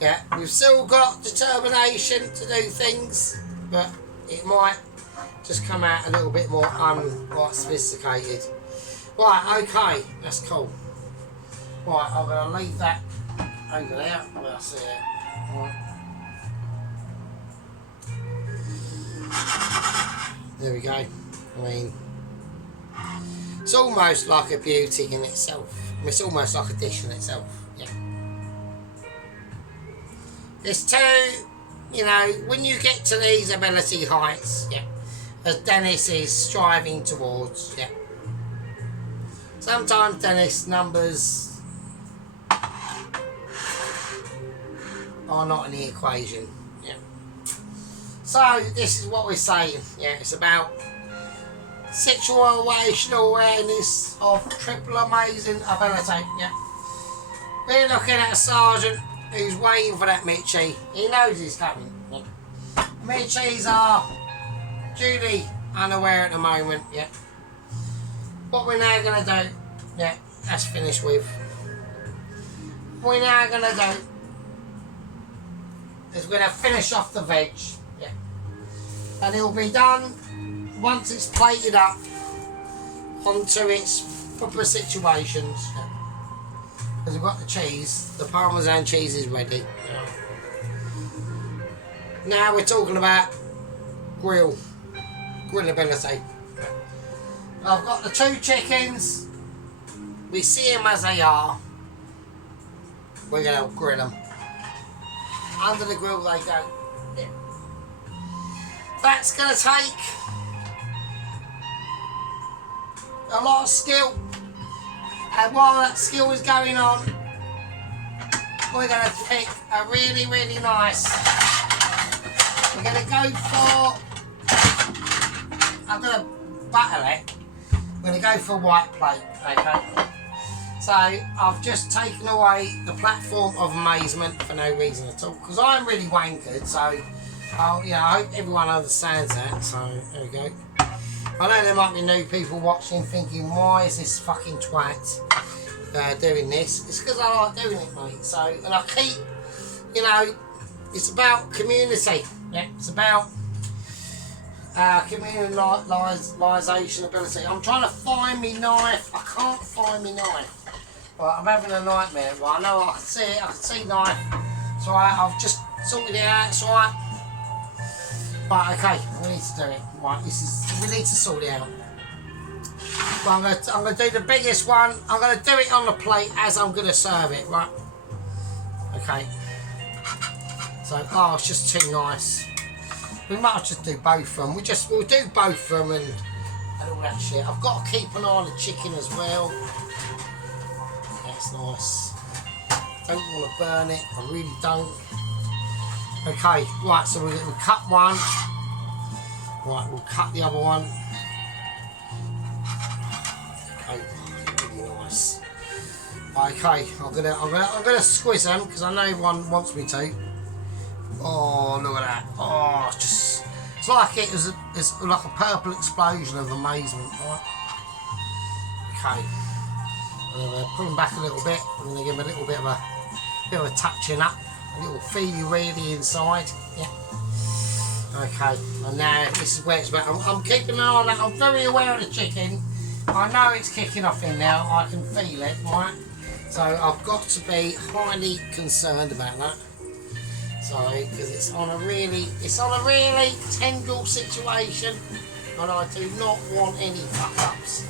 Yeah, we've still got determination to do things, but it might just come out a little bit more quite sophisticated. Right, okay, that's cool. Right, I'm going to leave that over there. Where I see it. Right. There we go. I mean, it's almost like a beauty in itself. I mean, it's almost like a dish in itself. Yeah. It's too, you know, when you get to these ability heights, yeah, as Dennis is striving towards, yeah. Sometimes Dennis numbers are not in the equation, yeah. So this is what we're saying, yeah. It's about situational awareness of triple amazing ability, yeah. We're looking at a sergeant who's waiting for that Mitchie. He knows he's coming. Yeah. Mitchies are duly unaware at the moment, yeah. What we're now going to do, yeah, that's finished with. What we're now going to do is we're going to finish off the veg, yeah. And it'll be done once it's plated up onto its proper situations, yeah. Because we've got the cheese, the Parmesan cheese is ready. Yeah. Now we're talking about grillability. I've got the 2 chickens. We see them as they are. We're going to grill them. Under the grill they go. Yeah. That's going to take a lot of skill. And while that skill is going on, we're going to pick a really, really nice. We're going to go for. I'm going to butter it. We're going to go for white plate, okay? So I've just taken away the platform of amazement for no reason at all, because I'm really wankered. So, you know, I hope everyone understands that. So there we go. I know there might be new people watching thinking, why is this fucking twat doing this? It's because I like doing it, mate. So, and I keep, you know, it's about community. Yeah, it's about communalisation ability. I'm trying to find me knife. I can't find me knife. Right, I'm having a nightmare. Right, I know I can see it. I can see knife. It's alright. I've just sorted it out. It's alright. Right, okay. We need to do it. Right, we need to sort it out. Well, I'm gonna do the biggest one. I'm gonna do it on the plate as I'm gonna serve it. Right. Okay. So, oh, it's just too nice. We might just do both of them. We'll do both of them and all that shit. I've got to keep an eye on the chicken as well. That's nice. Don't want to burn it. I really don't. Okay, right. So we'll cut one. Right, we'll cut the other one. Okay, really nice. Okay, I'm gonna squeeze them because I know everyone wants me to. Oh, look at that. Oh, it's like it's like a purple explosion of amazement, right? Okay. I'm going to pull them back a little bit. I'm going to give them a little bit of a touching up. A little feely really inside. Yeah. Okay. And now this is where it's about. I'm keeping an eye on that. I'm very aware of the chicken. I know it's kicking off in now. I can feel it, right? So I've got to be highly concerned about that. So, because it's on a really tender situation, and I do not want any fuck ups.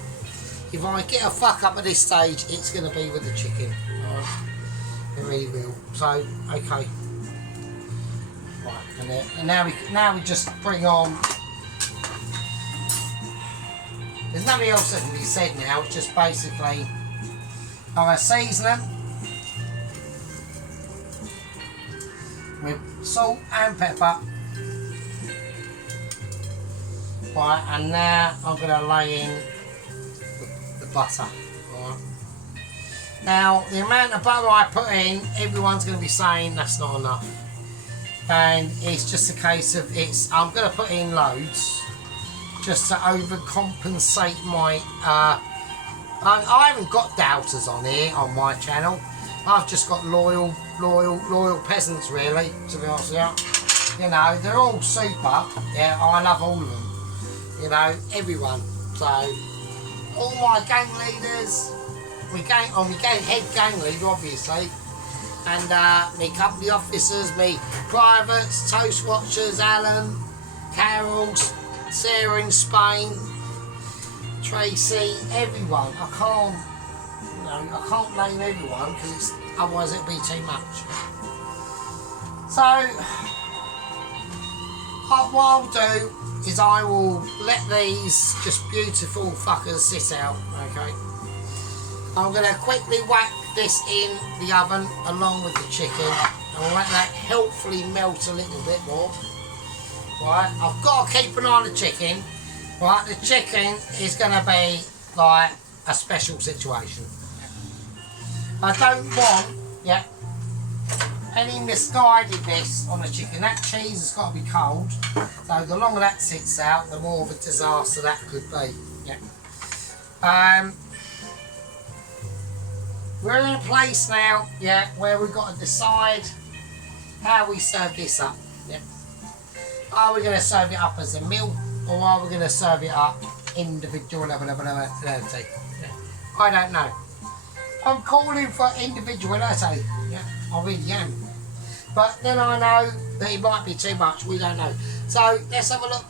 If I get a fuck up at this stage, it's going to be with the chicken. Right? It really will. So, okay. Right, and now we just bring on. There's nothing else that can be said now. It's just basically I'm going to season them with salt and pepper, Right, and now I'm going to lay in the butter. Right. Now, the amount of butter I put in, everyone's going to be saying that's not enough. And it's just a case of I'm going to put in loads just to overcompensate my I haven't got doubters on here on my channel. I've just got loyal peasants, really, to be honest with you. You know, they're all super. Yeah, I love all of them. You know, everyone. So all my gang leaders, my head gang leader, obviously, and my company officers, me privates, toast watchers, Alan, Carol, Sarah in Spain, Tracy, everyone. I can't blame everyone because otherwise it'll be too much. So what I'll do is I will let these just beautiful fuckers sit out. Okay. I'm going to quickly whack this in the oven along with the chicken and let that helpfully melt a little bit more. Right, I've got to keep an eye on the chicken. Right, the chicken is going to be like a special situation. I don't want, any misguidedness on the chicken. That cheese has got to be cold. So the longer that sits out, the more of a disaster that could be. Yeah. We're in a place now, where we've got to decide how we serve this up. Yeah. Are we going to serve it up as a meal, or are we going to serve it up individual? I don't know. I'm calling for individuality. Yeah, I really am. But then I know that it might be too much. We don't know. So let's have a look.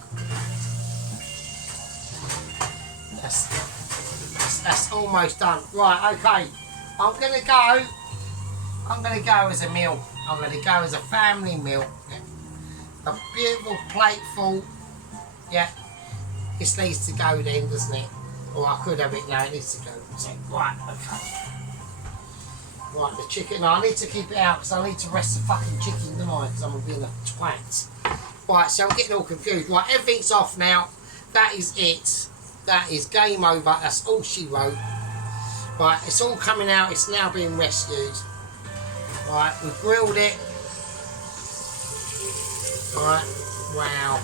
That's almost done. Right. Okay. I'm gonna go as a meal. I'm gonna go as a family meal. Yeah. A beautiful plateful. Yeah. This needs to go then, doesn't it? Or I could have it now. It needs to go. So, right. Okay. Right, the chicken. No, I need to keep it out because I need to rest the fucking chicken tonight because I'm gonna be in a twat. Right, so I'm getting all confused. Right, everything's off now. That is it. That is game over. That's all she wrote. Right, it's all coming out. It's now being rescued. Right, we've grilled it. Right, wow.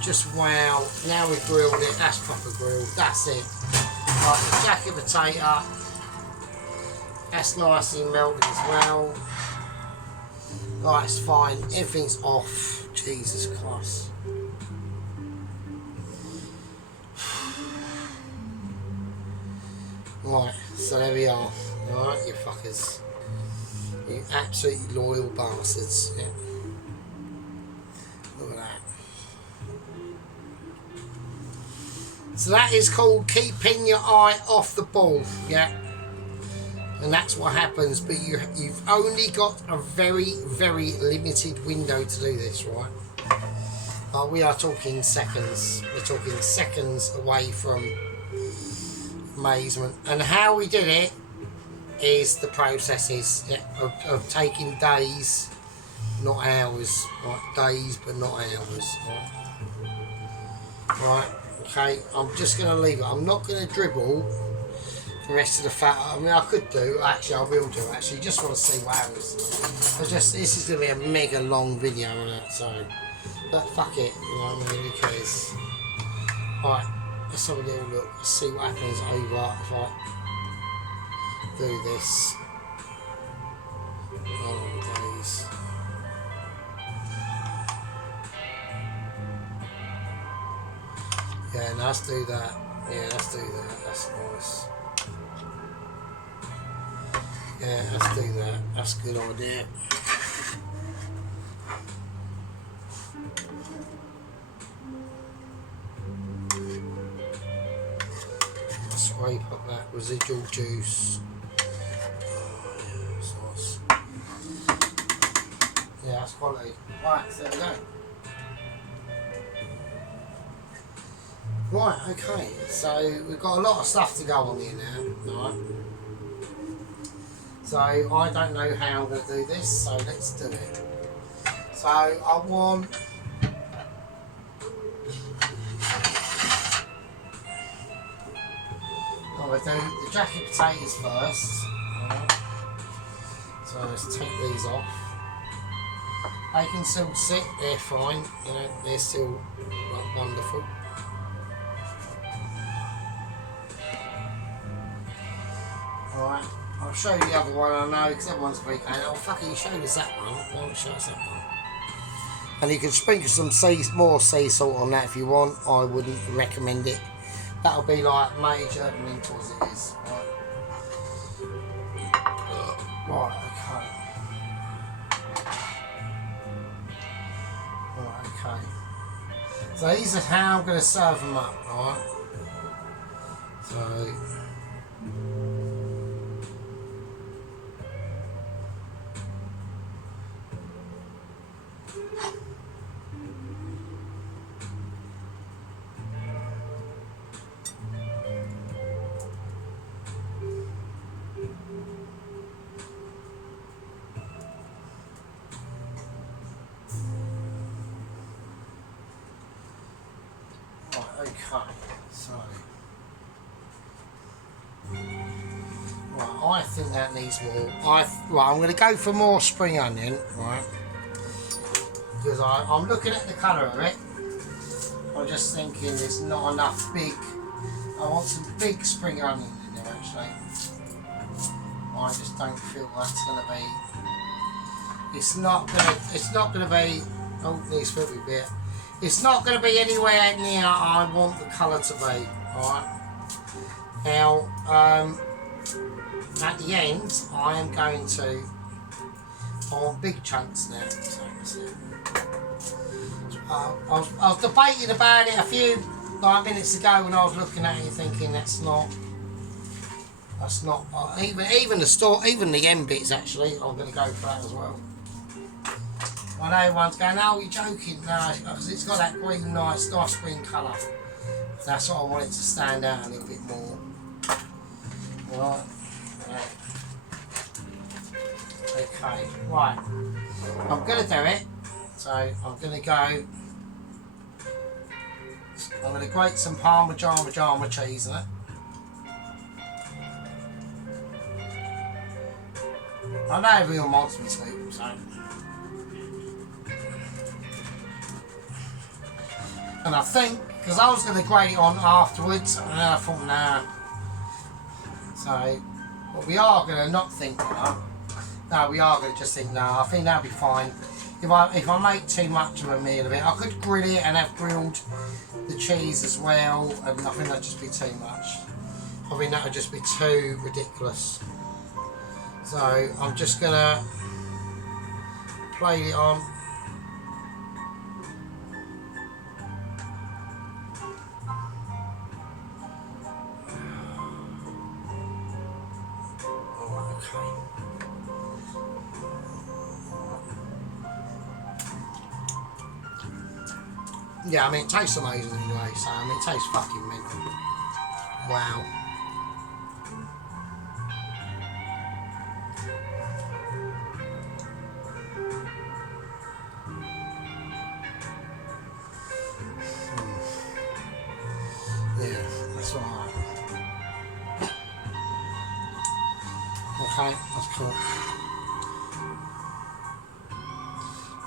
Just wow. Now we've grilled it. That's proper grilled. That's it. Right, the jacket potato. That's nicely melted as well. Right, it's fine. Everything's off. Jesus Christ. Right, so there we are. Alright, you fuckers. You absolutely loyal bastards. Yeah. Look at that. So that is called keeping your eye off the ball. Yeah. And that's what happens, but you've only got a very, very limited window to do this, right? We are talking seconds. We're talking seconds away from amazement. And how we did it is the processes of taking days, not hours. Right? Days, but not hours. Right, okay, I'm just going to leave it. I'm not going to dribble the rest of the fat. I mean, I could do, actually I will do, actually, just want to see what happens. This is going to be a mega long video on it, so, but fuck it, you know what I mean, who cares. Right, let's have a little look, let's see what happens over if I do this. Oh days. Yeah, no, let's do that. Yeah, let's do that, that's nice. Yeah, let's do that. That's a good idea. Scrape up that residual juice. Oh, yeah, that's nice. Yeah, that's quality. Right, so there we go. Right, okay. So we've got a lot of stuff to go on here now, right? So I don't know how I'm going to do this, so let's do it. So I want I'm going to do the jacket potatoes first. Right. So let's take these off. They can still sit, they're fine, you know, they're still like, wonderful. Alright, I'll show you the other one I know because everyone's going, oh fuck it, you showed us that one, why don't you show us that one? And you can sprinkle some more sea salt on that if you want. I wouldn't recommend it. That'll be like major mentors it is. Right, okay. Right, okay. So these are how I'm going to serve them up, right? So... Okay, so right, I think that needs more. Right, I'm going to go for more spring onion, right? Because I'm looking at the colour of it. I'm just thinking there's not enough big. I want some big spring onion in there actually. I just don't feel that's going to be. It's not going to be. Oh, needs to be a bit. It's not going to be anywhere near I want the colour to be, alright? Now, at the end, I am going to, I want big chunks now. So I was debating about it a few minutes ago when I was looking at it thinking that's not even the end bits actually, I'm going to go for that as well. I know everyone's going, oh, you're joking. No, because it's got that green, nice green colour. That's what I want it to stand out a little bit more. Right. Okay, right. I'm going to do it. So I'm going to go. I'm going to grate some Parmesan cheese in it. I know everyone wants me to, so. And I think, because I was going to grate it on afterwards, and then I thought, nah. So, but we are going to not think that. No, we are going to just think, nah, I think that'll be fine. If I make too much of a meal of it, I could grill it and have grilled the cheese as well, and I think that'd just be too much. I think that would just be too ridiculous. So, I'm just going to plate it on. Yeah, I mean, it tastes amazing anyway, so I mean, it tastes fucking mental. Wow. Yeah, that's alright. Okay, that's cool.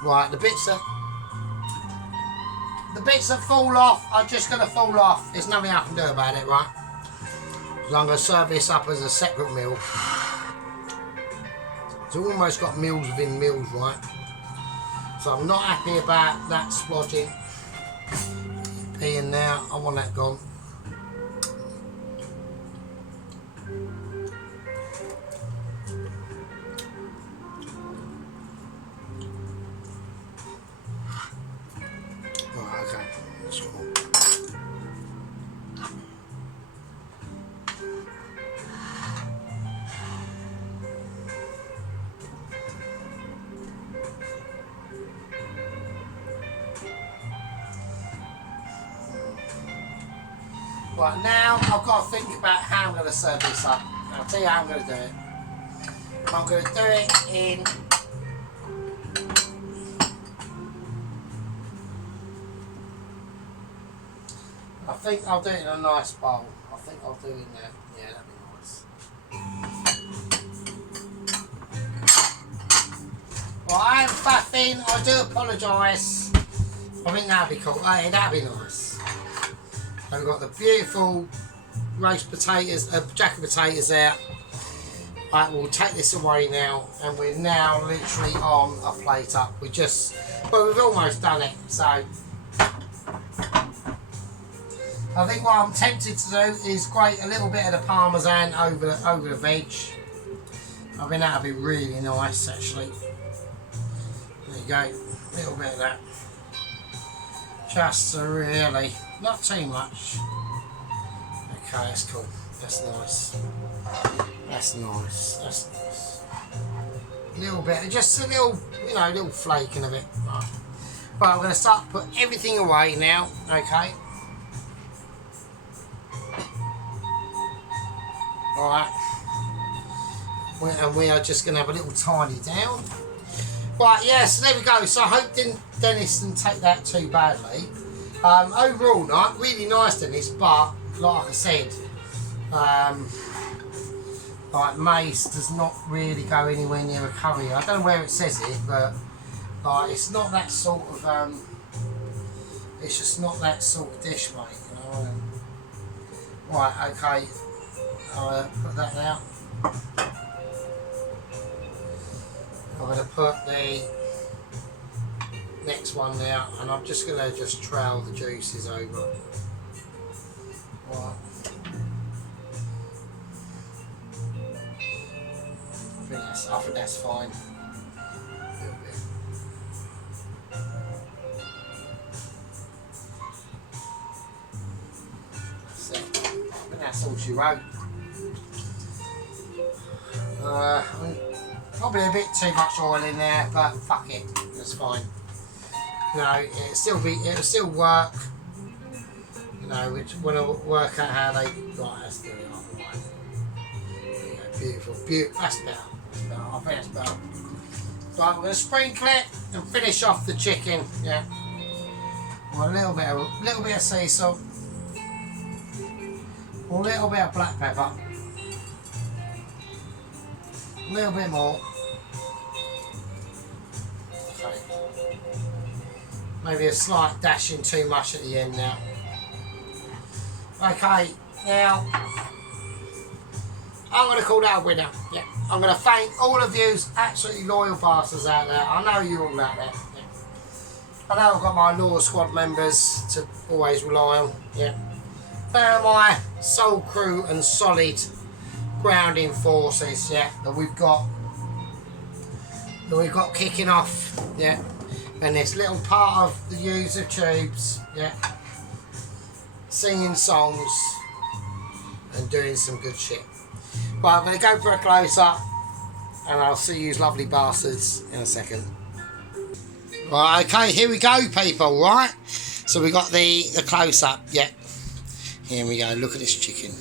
Right, the bits that fall off are just going to fall off. There's nothing I can do about it, right? So I'm going to serve this up as a separate meal. It's almost got meals within meals, right? So I'm not happy about that splodging being there. I want that gone. Right, now I've got to think about how I'm going to serve this up. I'll tell you how I'm going to do it. I'm going to do it in... I think I'll do it in a nice bowl. I think I'll do in there. Yeah, that'd be nice. Well, I am faffing. I do apologise. I think that'd be cool. Hey, that'd be nice. And we've got the beautiful roast potatoes, jack of potatoes there. Right, we'll take this away now, and we're now literally on a plate up. We've almost done it. So I think what I'm tempted to do is grate a little bit of the parmesan over the veg. I think that'd be really nice, actually. There you go, a little bit of that. Just to really, not too much. Okay, that's cool. That's nice. That's nice. That's nice. A little bit, just a little, little flaking of it. Right. But I'm going to start to put everything away now. Okay. Alright. And we are just going to have a little tidy down. Right, yeah, so there we go. So I hope Dennis didn't take that too badly. Overall, really nice, Dennis, but like I said, like mace does not really go anywhere near a curry. I don't know where it says it, but it's not that sort of it's just not that sort of dish, mate. Right, okay. I'll put that out. I'm going to put the next one out, and I'm just going to trowel the juices over. Right. I think that's fine. A little bit. That's it. I think that's all she wrote. Probably a bit too much oil in there, but fuck it, that's fine. It'll still work. We want to work out how they. Right, let's do it. Right. There you go, beautiful. That's better. I think that's better. Right, we're going to sprinkle it and finish off the chicken. Yeah. With a little bit of sea salt, a little bit of black pepper, a little bit more. Okay. Maybe a slight dashing too much at the end now. Okay, now I'm going to call that a winner. Yeah. I'm going to thank all of you absolutely loyal bastards out there. I know you're all out there. Yeah. I know I've got my loyal squad members to always rely on. Yeah. They are my soul crew and solid grounding forces. Yeah. That we've got kicking off. Yeah. And this little part of the user tubes. Yeah. Singing songs and doing some good shit. Well, I'm going to go for a close-up, and I'll see you lovely bastards in a second. Right, okay, here we go, people, right? So we got the close-up, yeah. Here we go, look at this chicken.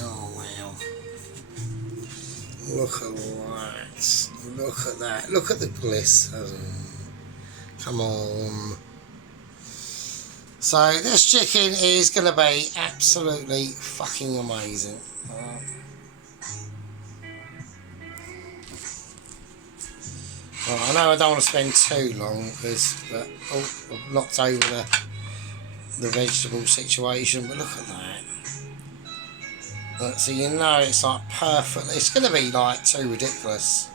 Oh, wow. Look at that. Look at that. Look at the bliss. Come on. So this chicken is going to be absolutely fucking amazing. Well, I know I don't want to spend too long but I've knocked over the vegetable situation, but look at that. So it's like perfect. It's going to be like too ridiculous.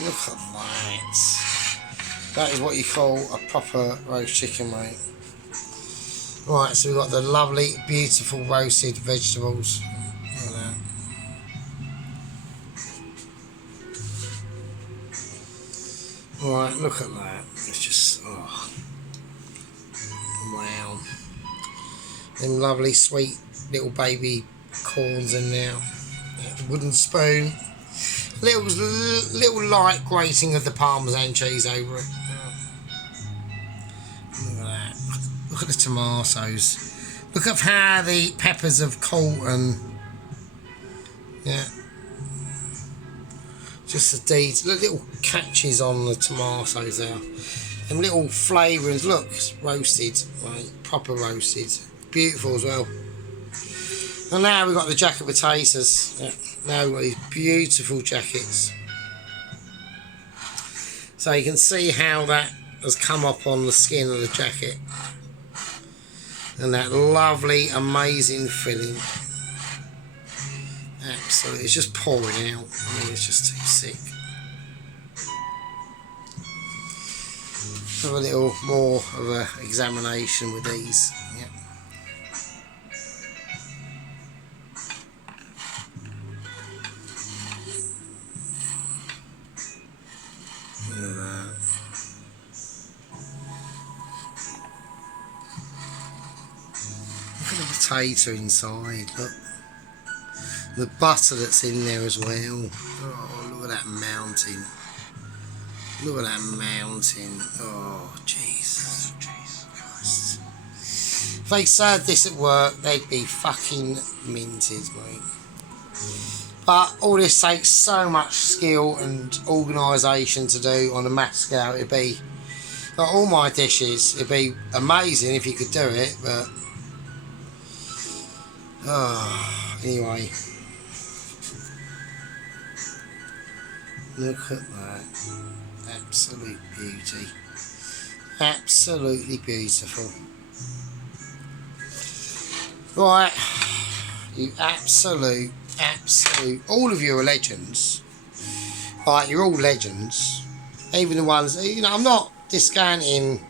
Look at that. That is what you call a proper roast chicken, mate. Right, so we've got the lovely, beautiful roasted vegetables. Look at that. Right, look at that. It's just, oh, wow. Them lovely, sweet little baby corns in there. Yeah, wooden spoon. Little light grating of the Parmesan cheese over it. Look at that. Look at the tomatoes. Look at how the peppers have caught and yeah. Just the little catches on the tomatoes there. And little flavourings. Look, it's roasted, right? Proper roasted. Beautiful as well. And now we've got the jacket potatoes. Yeah. Now we've got these beautiful jackets. So you can see how that has come up on the skin of the jacket. And that lovely, amazing filling. Absolutely, it's just pouring out. I mean, it's just too sick. Have a little more of an examination with these. Yep. Look at that. Look at the potato inside. Look. The butter that's in there as well. Oh, look at that mountain. Look at that mountain. Oh, Jesus. Jesus Christ. If they served this at work, they'd be fucking minted, mate. But all this takes so much skill and organisation to do on a mass scale. It'd be, like all my dishes, it'd be amazing if you could do it, but... Oh, anyway. Look at that. Absolute beauty. Absolutely beautiful. Right. You absolute, all of you are legends. Right, you're all legends. Even the ones, you know, I'm not discounting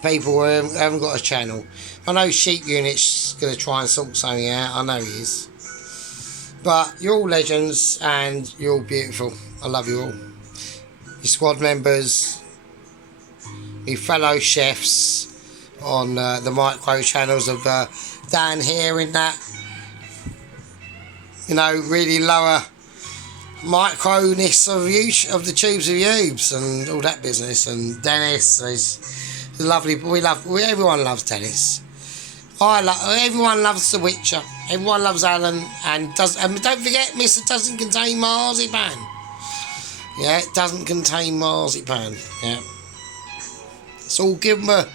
people who haven't got a channel. I know Sheep Unit's going to try and sort something out. I know he is. But you're all legends and you're all beautiful. I love you all. Your squad members, your fellow chefs on the micro channels of Dan here in that, you know, really lower microness of the tubes of Ubes and all that business. And Dennis is lovely. Everyone loves Dennis. Everyone loves The Witcher. Everyone loves Alan and don't forget, Mr. doesn't contain marzipan. Yeah, it doesn't contain marzipan. Yeah. So give them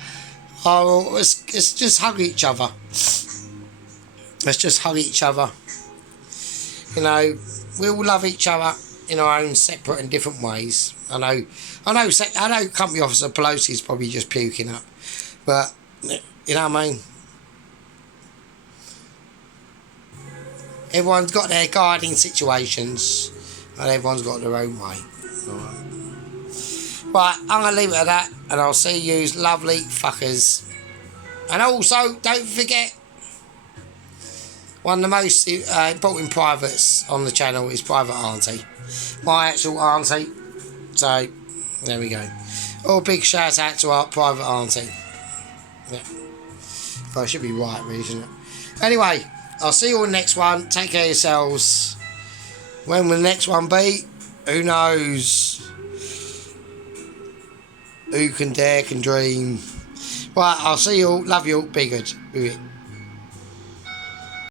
let's just hug each other. Let's just hug each other. You know, we all love each other in our own separate and different ways. I know Company Officer Pelosi's probably just puking up, but you know what I mean. Everyone's got their guarding situations, and everyone's got their own way. Right, I'm going to leave it at that, and I'll see you lovely fuckers. And also, don't forget, one of the most important privates on the channel is Private Auntie. My actual auntie. So, there we go. Oh, big shout out to our Private Auntie. Yeah. Well, I should be right, really, shouldn't it? Anyway, I'll see you on the next one. Take care of yourselves. When will the next one be? Who knows? Who can dare can dream. Right, I'll see you all. Love you all. Be good. Be it.